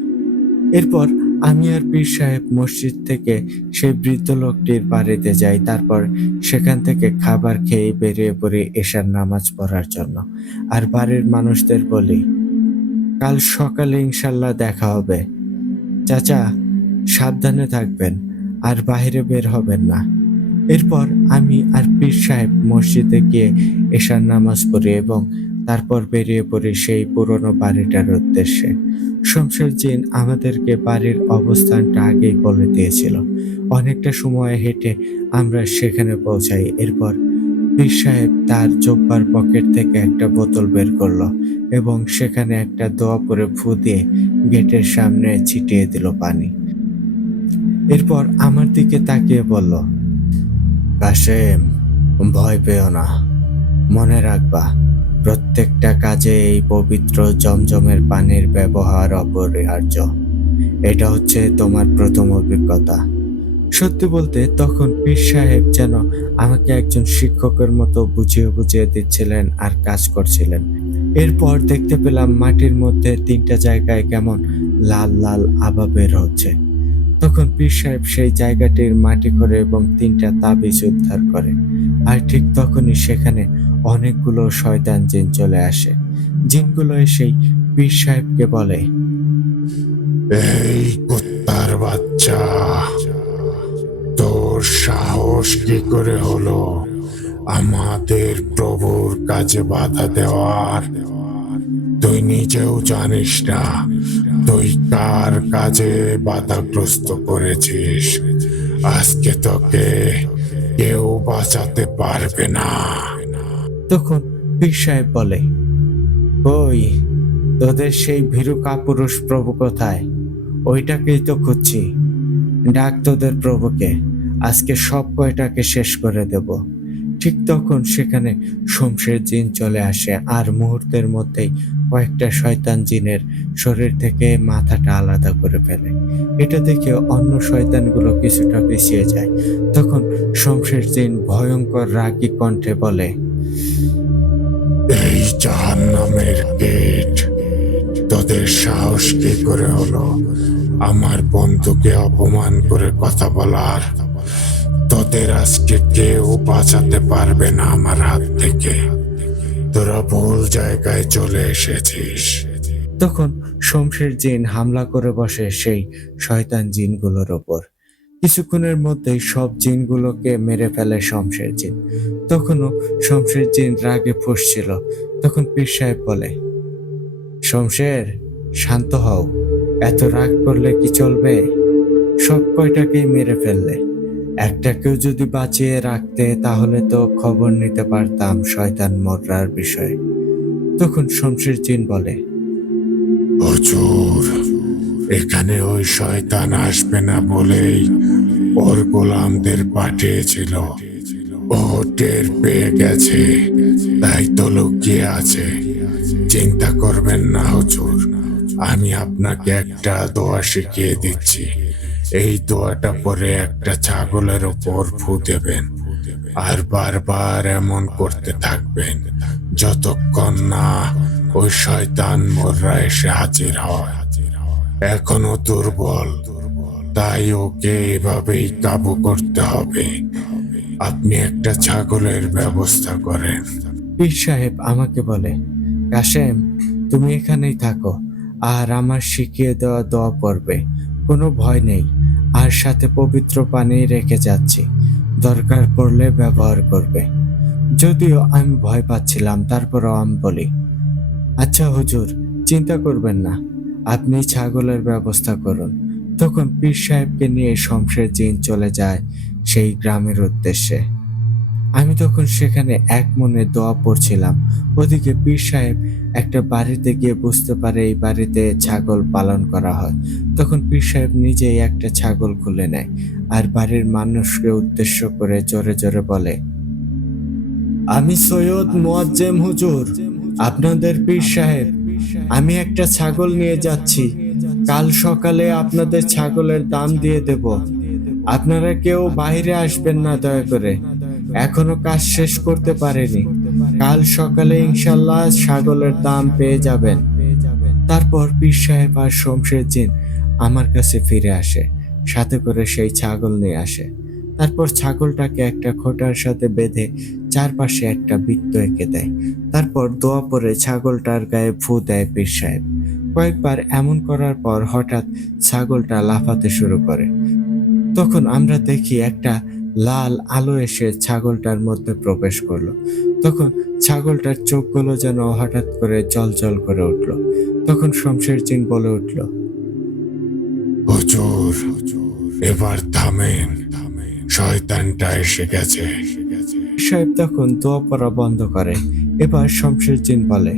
এরপর আমি আর পীর সাহেব মসজিদ থেকে সেই বৃদ্ধ লোকটির বাড়িতে যাই। তারপর সেখান থেকে খাবার খেয়ে বেরিয়ে পড়ি এশার নামাজ পড়ার জন্য। আর বাড়ির মানুষদের বলি, কাল সকালে ইনশাল্লাহ দেখা হবে। চাচা, সাবধানে থাকবেন আর বাইরে বের হবেন না। এরপর আমি আর পীর সাহেব মসজিদে গিয়ে এশার নামাজ পড়ি এবং তারপর বেরিয়ে পড়ি সেই পুরনো বাড়িটার উদ্দেশ্যে। শমশের জিন আমাদেরকে বাড়ির অবস্থানটা আগেই বলে দিয়েছিল। অনেকটা সময় হেঁটে আমরা সেখানে পৌঁছাই। এরপর পীর সাহেব তার জব্বার পকেট থেকে একটা বোতল বের করলো এবং সেখানে একটা দোয়া পরে ফু দিয়ে গেটের সামনে ছিটিয়ে দিল পানি। এরপর আমার দিকে তাকিয়ে বলল, কাশেম, ভয় পেও না। মনে রাখবা, প্রত্যেকটা কাজে এই পবিত্র জমজমের পানির ব্যবহার অপরিহার্য। এটা হচ্ছে তোমার প্রথম অভিজ্ঞতা। সত্যি বলতে তখন পীর সাহেব যেন আমাকে একজন শিক্ষকের মতো বুঝিয়ে বুঝিয়ে দিচ্ছিলেন আর কাজ করছিলেন। এরপর দেখতে পেলাম মাটির মধ্যে 3টা জায়গায় কেমন লাল লাল আভা বের হচ্ছে। তখন পীর সাহেব সেই জায়গাটির মাটি করে এবং 3টা তাবিজ উদ্ধার করে। আর ঠিক তখনই সেখানে অনেকগুলো শয়তান জিন চলে আসে। জিনগুলো এসেই পীর সাহেবকে বলে, এই কুত্তার বাচ্চা, তোর সাহস কি করে হলো আমাদের প্রভুর কাজে বাধা দেওয়ার? তুই নিজেও জানিস না তুই কার কাজে বাধাগ্রস্ত করেছিস। আজকে তোকে কেউ বাঁচাতে পারবে না। তখন পীর সাহেব বলে, কই তোদের সেই ভীরু কাপুরুষ প্রভু কোথায়? ওইটাকেই তো খুঁজছি। ডাক তোদের প্রভুকে, আজকে সব কয়টাকে শেষ করে দেব। ঠিক তখন সেখানে শমশের জিন চলে আসে আর মুহূর্তের মধ্যেই কয়েকটা শয়তান জিনের শরীর থেকে মাথাটা আলাদা করে ফেলে। এটা দেখে অন্য শয়তানগুলো কিছুটা পিছিয়ে যায়। তখন শমশের জিন ভয়ঙ্কর রাগী কণ্ঠে বলে, এই জাহান্নামের গেট, তোদের সাহস কি করে হলো আমার বন্ধুকে অপমান করে কথা বলার? তোদের আজকে কেউ বাঁচাতে পারবে না আমার হাত থেকে। তোরা ভুল জায়গায় চলে এসেছিস। তখন শমশের জিন হামলা করে বসে সেই শয়তান জিনগুলোর ওপর। কিছুক্ষণের মধ্যেই সব জিনগুলোকে মেরে ফেলে শমশের জিন। তখনও শমশের জিন রাগে ফুঁসছিল। তখন পীর সাহেব বলে, শমশের, শান্ত হও, এত রাগ করলে কি চলবে? সব কয়টাকেই মেরে ফেললে, একটাকেও যদি বাঁচিয়ে রাখতে তাহলে তো খবর নিতে পারতাম শয়তান মোর্রার বিষয়ে। তখন শমশের জিন বলে, হুজুর, এখানে ওই শয়তান আসবে না বলেই ওর গোলামদের পাঠিয়েছিল। ও টের পেয়ে গেছে, তাই তো লুকিয়ে আছে। চিন্তা করবেন না হুজুর, আমি আপনাকে একটা দোয়া শিখিয়ে দিচ্ছি। এই দোয়াটা পরে একটা ছাগলের ওপর ফু দেবেন আর বারবার এমন করতে থাকবেন যতক্ষণ না ওই শয়তান মোররা এসে হাজির হয়। এখনো দুর্বল, তাই ওকে এভাবেই কাবু করতে হবে। আপনি একটা ছাগলের ব্যবস্থা করেন। পীর সাহেব আমাকে বলে, কাশেম, তুমি এখানেই থাকো আর আমার শিখিয়ে দেওয়া দোয়া পড়বে। কোনো ভয় নেই, আর সাথে পবিত্র পানি রেখে যাচ্ছি, দরকার পড়লে ব্যবহার করবে। যদিও আমি ভয় পাচ্ছিলাম, তারপরও আমি বলি, আচ্ছা হুজুর, চিন্তা করবেন না, আপনি ছাগলের ব্যবস্থা করুন। তখন পীর সাহেবকে নিয়ে শমশের জিন চলে যায় সেই গ্রামের উদ্দেশ্যে। আমি তখন সেখানে এক মনে দোয়া পড়ছিলাম। ওদিকে পীর সাহেব একটা বাড়িতে গিয়ে বুঝতে পারে এই বাড়িতে ছাগল পালন করা হয়। তখন পীর সাহেব নিজেই একটা ছাগল খুলে নেয় আর বাড়ির মানুষকে উদ্দেশ্য করে জোরে জোরে বলে, আমি সৈয়দ মোয়াজ্জেম হুজুর, আপনাদের পীর সাহেব। আমি একটা ছাগল নিয়ে যাচ্ছি, কাল সকালে আপনাদের ছাগলের দাম দিয়ে দেব। আপনারা কেউ বাইরে আসবেন না দয়া করে, এখনো কাজ শেষ করতে পারেনি। কাল সকালে ইনশাল্লাহ ছাগলের দাম পেয়ে যাবেন। তারপর পীর সাহেব আর শমশের জিন আমার কাছে ফিরে আসে, সাথে করে সেই ছাগল নিয়ে আসে। তারপর ছাগলটাকে একটা খোঁটার সাথে বেঁধে চারপাশে একটা বৃত্ত এঁকে দেয়। তারপর দোয়া পড়ে ছাগলটার গায়ে ফু দেয় পীর সাহেব। কয়েকবার এমন করার পর হঠাৎ ছাগলটা লাফাতে শুরু করে। তখন আমরা দেখি একটা লাল আলো এসে ছাগলটার মধ্যে প্রবেশ করলো। তখন ছাগলটার চোখগুলো যেন হঠাৎ করে জ্বলজ্বল করে উঠল। তখন শমশের জিন বলে উঠল, হুজুর, এবার থামেন, শয়তানটা এসে গেছে। সাহেব তখন দোয়া পড়া বন্ধ করে। এবার শমশের জিন বলে,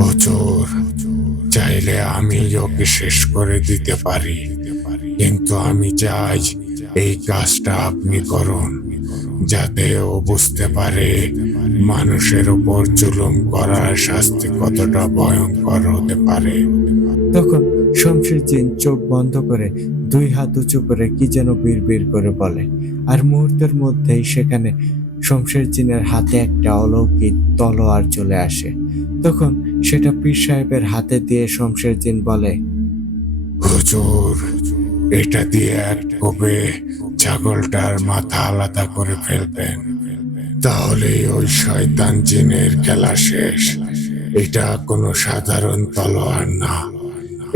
হুজুর, চাইলে আমি ওকে শেষ করে দিতে পারি, কিন্তু আমি চাই এই কাজটা আপনি করুন, যাতে ও বুঝতে পারে মানুষের উপর জুলুম করার শাস্তি কতটা ভয়ঙ্কর হতে পারে। তখন শমশের জিন চোখ বন্ধ করে দুই হাত উঁচু করে কি যেন বিড়বিড় করে বলে, আর মুহূর্তের মধ্যেই সেখানে শমশের জিনের হাতে একটা অলৌকিক তলোয়ার চলে আসে। তখন সেটা পীর সাহেবের হাতে দিয়ে শমশের জিন বলে, হুজুর, এটা দিয়ে এক কোপে ছাগলটার মাথা আলাদা করে ফেলবেন, তাহলেই ওই শয়তান জিনের খেলা শেষ। এটা কোনো সাধারণ তলোয়ার না,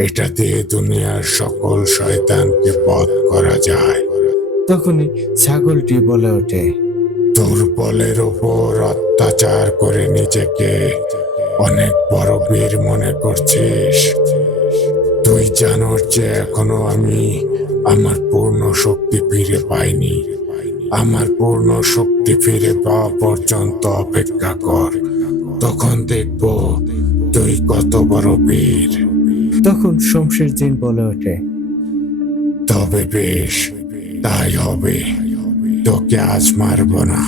এটা দিয়ে দুনিয়ার সকল শয়তানকে বধ করা যায়। তখনই ছাগলটি বলে ওঠে, দুর্বলের উপর অত্যাচার করে নিজেকে অনেক বড় বীর মনে করছিস? তুই জানোস যে এখনো আমি আমার পূর্ণ শক্তি ফিরে পাইনি। আমার পূর্ণ শক্তি ফিরে পাওয়া পর্যন্ত অপেক্ষা কর, তখন দেখবো তুই কত বড় বীর। তখন শমশের জিন বলে ওঠে, তবে বেশ, তাই হবে। তোকে আজ মারবো না,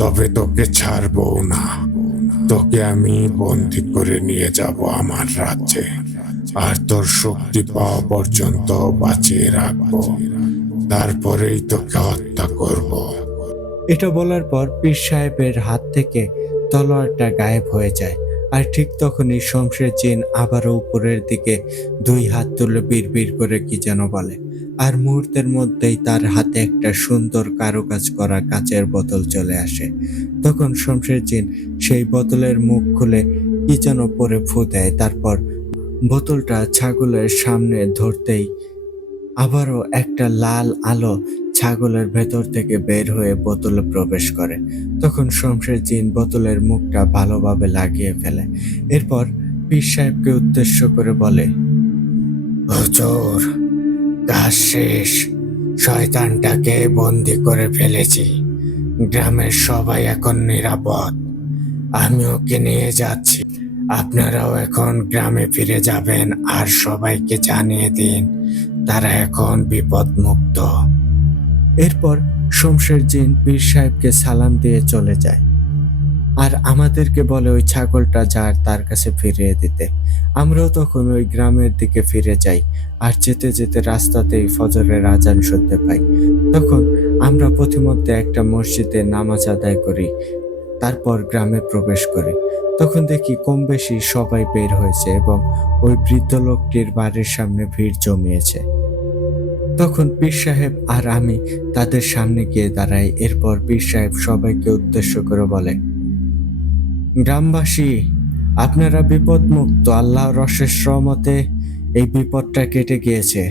তবে তোকে ছাড়বো না। তোকে আমি বন্দি করে নিয়ে যাব আমার রাজ্যে, আর তোর শক্তি পাওয়া পর্যন্ত বাঁচিয়ে রাখবো, তারপরেই তোকে হত্যা করব। এটা বলার পর পীর সাহেবের হাত থেকে তলোয়ারটা গায়েব হয়ে যায়। আর ঠিক তখনই শমশের জিন আবারও উপরের দিকে দুই হাত তুলে বিড়বিড় করে কি যেন বলে, আর মুহূর্তের মধ্যেই তার হাতে একটা সুন্দর কারুকাজ করা কাচের বোতল চলে আসে। তখন শমশের জিন সেই বোতলের মুখ খুলে কি যেন পরে ফু দেয়। তারপর বোতলটা ছাগলের সামনে ধরতেই আবারও একটা লাল আলো ছাগলের ভেতর থেকে বের হয়ে বোতলে প্রবেশ করে। তখন শমশের জিন বোতলের মুখটা ভালোভাবে লাগিয়ে ফেলে। এরপর পীর সাহেবকে উদ্দেশ্য করে বলে, হুজুর, কাজ শেষ। শয়তানটাকে বন্দি করে ফেলেছি। গ্রামের সবাই এখন নিরাপদ। আমি ওকে নিয়ে যাচ্ছি। আপনারাও এখন গ্রামে ফিরে যাবেন আর সবাইকে জানিয়ে দিন তারা এখন বিপদমুক্ত। এরপর শমশের জিন পীর সাহেবকে সালাম দিয়ে চলে যায় আর আমাদেরকে বলে ওই ছাগলটা যার তার কাছে ফিরিয়ে দিতে। আমরাও তখন ওই গ্রামের দিকে ফিরে যাই আর যেতে যেতে রাস্তাতেই ফজরের আজান শুনতে পাই। তখন আমরা পথিমধ্যে একটা মসজিদে নামাজ আদায় করি, তারপর গ্রামে প্রবেশ করি। তখন দেখি কম বেশি সবাই বের হয়েছে এবং ওই বৃদ্ধ লোকটির বাড়ির সামনে ভিড় জমিয়েছে। তখন পীর সাহেব আর আমি তাদের সামনে গিয়ে দাঁড়াই। এরপর পীর সাহেব সবাইকে উদ্দেশ্য করে বলে, গ্রামবাসী, আপনারা বিপদমুক্ত। আল্লাহর অশেষ রহমতে এই বিপদটা কেটে গিয়েছে।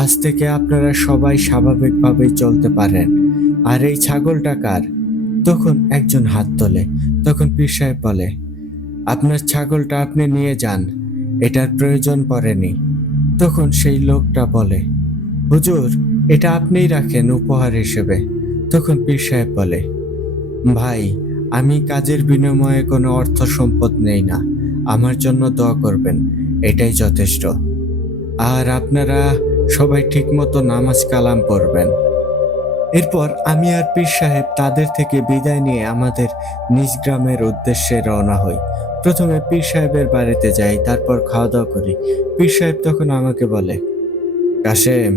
আজ থেকে আপনারা সবাই স্বাভাবিকভাবেই চলতে পারেন। আর এই ছাগলটা কার? তখন একজন হাত তোলে। তখন পীর সাহেব বলে, আপনার ছাগলটা আপনি নিয়ে যান, এটার প্রয়োজন পড়েনি। তখন সেই লোকটা বলে, হুজুর, এটা আপনিই রাখেন উপহার হিসেবে। তখন পীর সাহেব বলে, ভাই, আমি কাজের বিনিময়ে কোনো অর্থ সম্পদ নেই না। আমার জন্য দোয়া করবেন, এটাই যথেষ্ট। আর আপনারা সবাই ঠিকমতো নামাজ কালাম পড়বেন। এরপর আমি আর পীর সাহেব তাদের থেকে বিদায় নিয়ে আমাদের নিজ গ্রামের উদ্দেশ্যে রওনা হই। প্রথমে পীর সাহেবের বাড়িতে যাই, তারপর খাওয়া দাওয়া করি। পীর সাহেব তখন আমাকে বলে, কাশেম,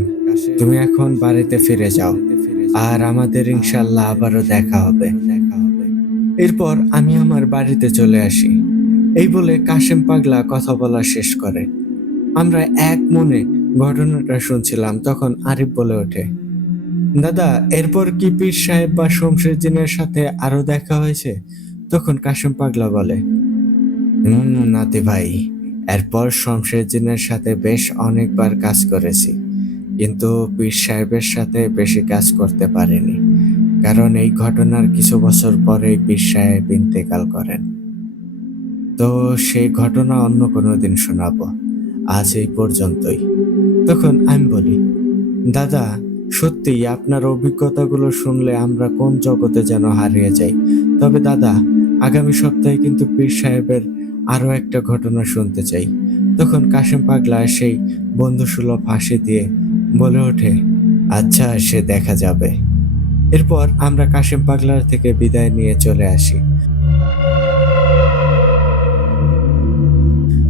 তুমি এখন বাড়িতে ফিরে যাও আর আমাদের ইনশাল্লাহ আবারও দেখা হবে। এরপর আমি আমার বাড়িতে চলে আসি। এই বলে কাশেম পাগলা কথা বলা শেষ করে। আমরা এক মনে ঘটনাটা শুনছিলাম। তখন আরিফ বলে ওঠে, দাদা, এরপর কি পীর সাহেব বা শমশের জিনের সাথে আরো দেখা হয়েছে? তখন কাশেম পাগলা বলে, নাতি ভাই, এরপর শমশের জিনের সাথে বেশ অনেকবার কাজ করেছি, কিন্তু পীর সাহেবের সাথে বেশি কাজ করতে পারিনি, কারণ এই ঘটনার কিছু বছর পরেই পীর সাহেব ইন্তেকাল করেন। তো সেই ঘটনা অন্য কোনো দিন শোনাবো, আজ এই পর্যন্তই। তখন আমি বলি, দাদা, সত্যি আপনার অভিজ্ঞতাগুলো শুনলে আমরা কোন জগতে যেন হারিয়ে যাই। তবে দাদা, আগামী সপ্তাহে কিন্তু পীর সাহেবের আরো একটা ঘটনা শুনতে চাই। তখন কাশেম পাগলা সেই বন্ধুসুলভ হাসি দিয়ে বলে ওঠে, আচ্ছা, সে দেখা যাবে। এরপর আমরা কাশেম পাগলার থেকে বিদায় নিয়ে চলে আসি।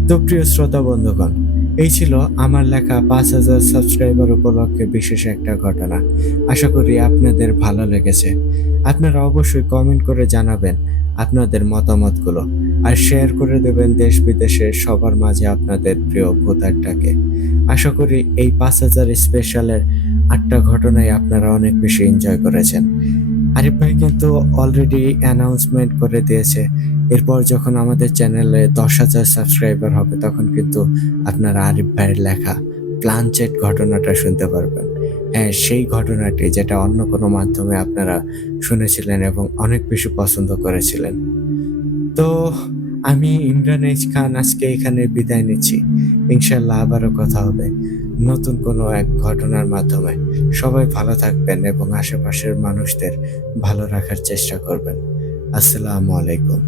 তো প্রিয় শ্রোতা বন্ধুগণ, এই ছিল আমার লেখা 5,000 সাবস্ক্রাইবার উপলক্ষে বিশেষ একটা ঘটনা। আশা করি আপনাদের ভালো লেগেছে। আপনারা অবশ্যই কমেন্ট করে জানাবেন আপনাদের মতামতগুলো আর শেয়ার করে দেবেন দেশ বিদেশের সবার মাঝে আপনাদের প্রিয় ভূতারটাকে। আশা করি এই 5,000 স্পেশালের 8টা ঘটনায় আপনারা অনেক বেশি এনজয় করেছেন। আরিফ ভাই কিন্তু অলরেডি অ্যানাউন্সমেন্ট করে দিয়েছে, এরপর যখন আমাদের চ্যানেলে 10,000 সাবস্ক্রাইবার হবে তখন কিন্তু আপনারা আরিফ ভাইয়ের লেখা প্লানচেট ঘটনাটা শুনতে পারবেন। হ্যাঁ, সেই ঘটনাটি যেটা অন্য কোনো মাধ্যমে আপনারা শুনেছিলেন এবং অনেক বেশি পছন্দ করেছিলেন। তো আমি ইমরান এইচ খান আজকে এখানে বিদায় নিচ্ছি। ইনশাল্লাহ আবারও কথা হবে নতুন কোনো এক ঘটনার মাধ্যমে। সবাই ভালো থাকবেন এবং আশেপাশের মানুষদের ভালো রাখার চেষ্টা করবেন। আসসালামু আলাইকুম।